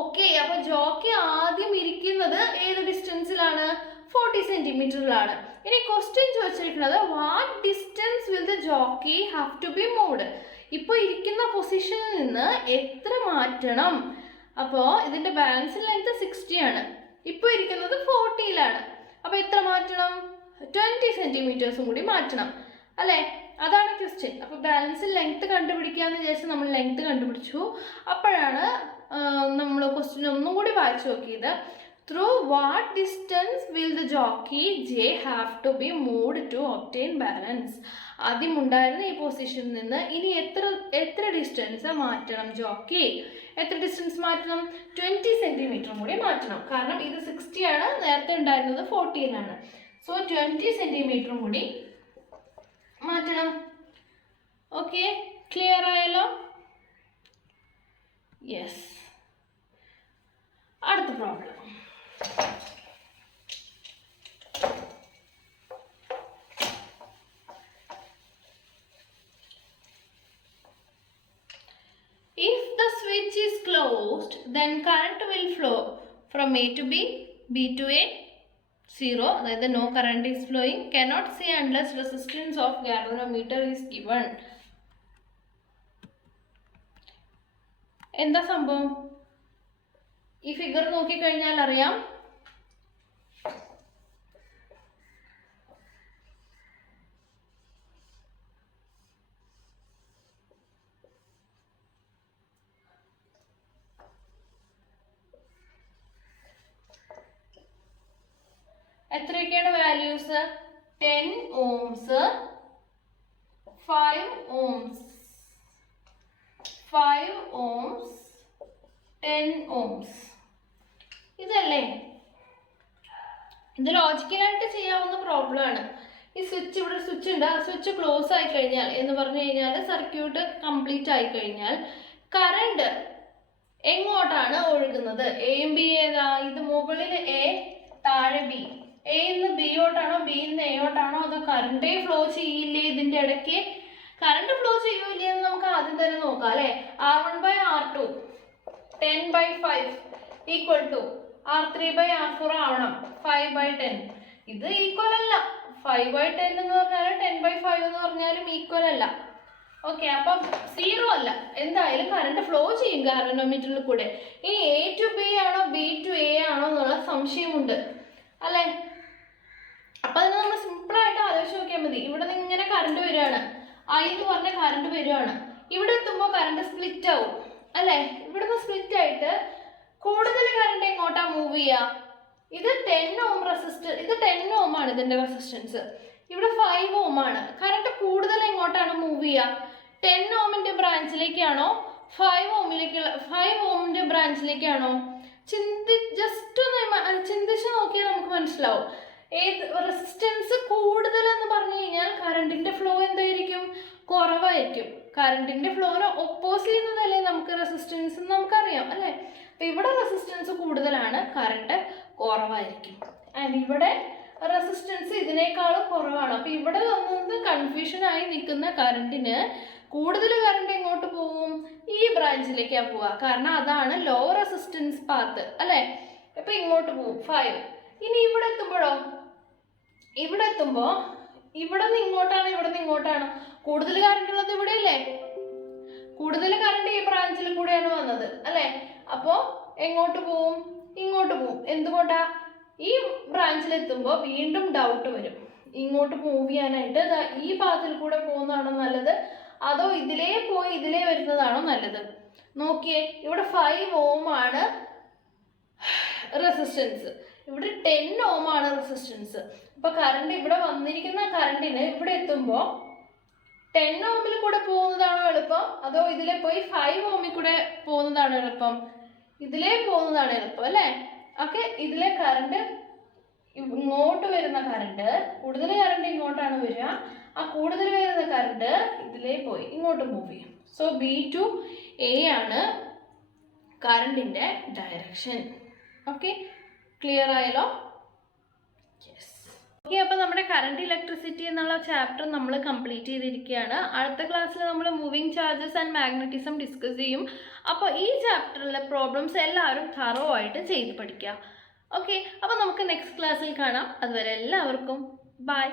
Okay, അപ്പോൾ ജോക്കി ആദ്യം ഇരിക്കുന്നത് ഏത് ഡിസ്റ്റൻസിലാണ്? 40 സെന്റിമീറ്ററിലാണ്. ഇനി ക്വസ്റ്റ്യൻ ചോദിച്ചിരിക്കുന്നത് what distance will the jockey have to be moved? ഇപ്പോൾ ഇരിക്കുന്ന പൊസിഷനിൽ നിന്ന് എത്ര മാറ്റണം? അപ്പോൾ ഇതിന്റെ ബാലൻസ് ലെങ്ത് 60 ആണ്. ഇപ്പോൾ ഇരിക്കുന്നത് 40ലാണ്. അപ്പോൾ എത്ര മാറ്റണം? 20 സെന്റിമീറ്റേഴ്സും കൂടി മാറ്റണം അല്ലേ? അതാണ് ക്വസ്റ്റ്യൻ. അപ്പോൾ ബാലൻസ് ലെങ്ത് കണ്ടുപിടിക്കാന്ന് വിചാരിച്ച് നമ്മൾ ലെങ്ത് കണ്ടുപിടിച്ചു. അപ്പോഴാണ് നമ്മൾ ക്വസ്റ്റ്യൻ ഒന്നും കൂടി വായിച്ചു നോക്കിയത്. Through what distance will the jockey J have to be moved to obtain balance? ആദ്യം ഉണ്ടായിരുന്ന ഈ പൊസിഷനിൽ നിന്ന് ഇനി എത്ര ഡിസ്റ്റൻസ് മാറ്റണം ജോക്കി? എത്ര ഡിസ്റ്റൻസ് മാറ്റണം? 20 സെൻറ്റിമീറ്റർ കൂടി മാറ്റണം. കാരണം ഇത് 60 ആണ്, നേരത്തെ ഉണ്ടായിരുന്നത് 14 ആണ്. സോ 20 സെൻറ്റിമീറ്റർ കൂടി മാറ്റണം. ഓക്കെ, ക്ലിയർ ആയല്ലോ? യെസ്. അടുത്ത problem. If the switch is closed, then current will flow from A to B, B to A, 0, that no current is flowing, cannot see unless resistance of galvanometer is given. എന്താ സംഭവം? ഈ ഫിഗർ നോക്കിക്കഴിഞ്ഞാൽ അറിയാം. എത്രയൊക്കെയാണ് values? 10 ohms, 5 ohms, 5 ohms, 10 ohms. ഇതല്ലേ? ഇത് ലോജിക്കലായിട്ട് ചെയ്യാവുന്ന പ്രോബ്ലം ആണ്. ഈ സ്വിച്ച്, ഇവിടെ സ്വിച്ച് ഉണ്ട്, ആ സ്വിച്ച് ക്ലോസ് ആയി കഴിഞ്ഞാൽ എന്ന് പറഞ്ഞു കഴിഞ്ഞാൽ സർക്യൂട്ട് കംപ്ലീറ്റ് ആയി കഴിഞ്ഞാൽ കറണ്ട് എങ്ങോട്ടാണ് ഒഴുകുന്നത്? എയും ബി ഏതാ? ഇത് മുകളിൽ എ, താഴെ ബി. എന്ന് ബിയോട്ടാണോ ബിന്ന് എയോട്ടാണോ? അതോ കറണ്ടേ ഫ്ലോ ചെയ്യില്ലേ ഇതിൻ്റെ ഇടയ്ക്ക്? കറണ്ട് ഫ്ലോ ചെയ്യൂലേ എന്ന് നമുക്ക് ആദ്യം തന്നെ നോക്കാം അല്ലേ? R1/R2 10/5 ഈക്വൽ ടു R3/R4 ആവണം 5/10. ഇത് ഈക്വൽ അല്ല. 5/10 എന്ന് പറഞ്ഞാലും 10/5 എന്ന് പറഞ്ഞാലും ഈക്വൽ അല്ല. ഓക്കെ, അപ്പം 0 അല്ല. എന്തായാലും കറണ്ട് ഫ്ലോ ചെയ്യും ഗാൽവനോമീറ്ററിൽ കൂടെ. ഇനി A to B ആണോ B to A ആണോ എന്നുള്ള സംശയമുണ്ട് അല്ലേ? അപ്പം അതിന് നമ്മൾ സിമ്പിളായിട്ട് ആലോചിച്ച് നോക്കിയാൽ മതി. ഇവിടെ നിന്ന് ഇങ്ങനെ കറണ്ട് വരികയാണ്, I എന്ന് പറഞ്ഞ കറണ്ട് വരികയാണ്. ഇവിടെ എത്തുമ്പോൾ കറണ്ട് സ്പ്ലിറ്റ് ആവും അല്ലേ? ഇവിടുന്ന് സ്പ്ലിറ്റ് ആയിട്ട് കൂടുതൽ കറണ്ട് എങ്ങോട്ടാ മൂവ് ചെയ്യുക? ഇത് 10 ohm റെസിസ്റ്റർ, ഇത് 10 ohm ആണ് ഇതിൻ്റെ റെസിസ്റ്റൻസ്. ഇവിടെ 5 ohm ആണ്. കറണ്ട് കൂടുതൽ എങ്ങോട്ടാണ് മൂവ് ചെയ്യുക? 10 ohmന്റെ ബ്രാഞ്ചിലേക്കാണോ 5 ohmന്റെ ബ്രാഞ്ചിലേക്കാണോ? ജസ്റ്റ് ഒന്ന് ചിന്തിച്ച് നോക്കിയാൽ നമുക്ക് മനസ്സിലാവും. ഏത് റെസിസ്റ്റൻസ് കൂടുതൽ എന്ന് പറഞ്ഞു കഴിഞ്ഞാൽ കറണ്ടിന്റെ ഫ്ലോ എന്തായിരിക്കും? കുറവായിരിക്കും. കറണ്ടിന്റെ ഫ്ലോന് ഒപ്പോസ് ചെയ്യുന്നതല്ലേ നമുക്ക് റെസിസ്റ്റൻസ് എന്ന് നമുക്കറിയാം അല്ലേ? അപ്പൊ ഇവിടെ റെസിസ്റ്റൻസ് കൂടുതലാണ്, കറണ്ട് കുറവായിരിക്കും. ആൻഡ് ഇവിടെ റെസിസ്റ്റൻസ് ഇതിനേക്കാളും കുറവാണ്. അപ്പൊ ഇവിടെ വന്നത് കൺഫ്യൂഷൻ ആയി നിൽക്കുന്ന കറണ്ടിന് കൂടുതൽ കറണ്ട് എങ്ങോട്ട് പോവും? ഈ ബ്രാഞ്ചിലേക്കാണ് പോവുക. കാരണം അതാണ് ലോ റെസിസ്റ്റൻസ് പാത്ത് അല്ലേ? അപ്പൊ ഇങ്ങോട്ട് പോവും 5. ഇനി ഇവിടെ എത്തുമ്പോഴോ? ഇവിടെ എത്തുമ്പോൾ ഇവിടെ നിന്ന് ഇങ്ങോട്ടാണ്, ഇവിടെ നിന്ന് ഇങ്ങോട്ടാണ്. കൂടുതൽ കറണ്ട് ഉള്ളത് ഇവിടെ അല്ലേ? കൂടുതൽ കറണ്ട് ഈ ബ്രാഞ്ചിൽ കൂടെയാണ് വന്നത് അല്ലേ? അപ്പോൾ എങ്ങോട്ട് പോവും? ഇങ്ങോട്ട് പോവും. എന്തുകൊണ്ടാ? ഈ ബ്രാഞ്ചിൽ എത്തുമ്പോൾ വീണ്ടും ഡൗട്ട് വരും. ഇങ്ങോട്ട് മൂവ് ചെയ്യാനായിട്ട് ഈ പാത്തിൽ കൂടെ പോകുന്നതാണോ നല്ലത്, അതോ ഇതിലേ പോയി ഇതിലേ വരുന്നതാണോ നല്ലത്? നോക്കിയേ, ഇവിടെ 5 ohm ആണ് റെസിസ്റ്റൻസ്, ഇവിടെ 10 ohm ആണ് റെസിസ്റ്റൻസ്. അപ്പൊ കറണ്ട് ഇവിടെ വന്നിരിക്കുന്ന കറണ്ടിന് ഇവിടെ എത്തുമ്പോൾ 10 ohmൽ കൂടെ പോകുന്നതാണോ എളുപ്പം, അതോ ഇതിലെ പോയി 5 ohmൽ കൂടെ പോകുന്നതാണോ എളുപ്പം? ഇതിലേ പോകുന്നതാണ് എളുപ്പം അല്ലേ? ഓക്കെ, ഇതിലെ കറണ്ട് ഇങ്ങോട്ട് വരുന്ന കറണ്ട്, കൂടുതൽ കറണ്ട് ഇങ്ങോട്ടാണ് വരിക. ആ കൂടുതൽ വരുന്ന കറണ്ട് ഇതിലേ പോയി ഇങ്ങോട്ട് മൂവ് ചെയ്യും. സോ B to A ആണ് കറണ്ടിന്റെ ഡയറക്ഷൻ. ഓക്കെ, ക്ലിയർ ആയല്ലോ? യെസ്. ഓക്കെ, അപ്പോൾ നമ്മുടെ കറണ്ട് ഇലക്ട്രിസിറ്റി എന്നുള്ള ചാപ്റ്റർ നമ്മൾ കംപ്ലീറ്റ് ചെയ്തിരിക്കുകയാണ്. അടുത്ത ക്ലാസ്സിൽ നമ്മൾ moving charges and magnetism discuss ചെയ്യും. അപ്പോൾ ഈ ചാപ്റ്ററിലെ പ്രോബ്ലംസ് എല്ലാവരും തറോ ആയിട്ട് ചെയ്ത് പഠിക്കുക. ഓക്കെ, അപ്പോൾ നമുക്ക് നെക്സ്റ്റ് ക്ലാസ്സിൽ കാണാം. അതുവരെ എല്ലാവർക്കും ബൈ.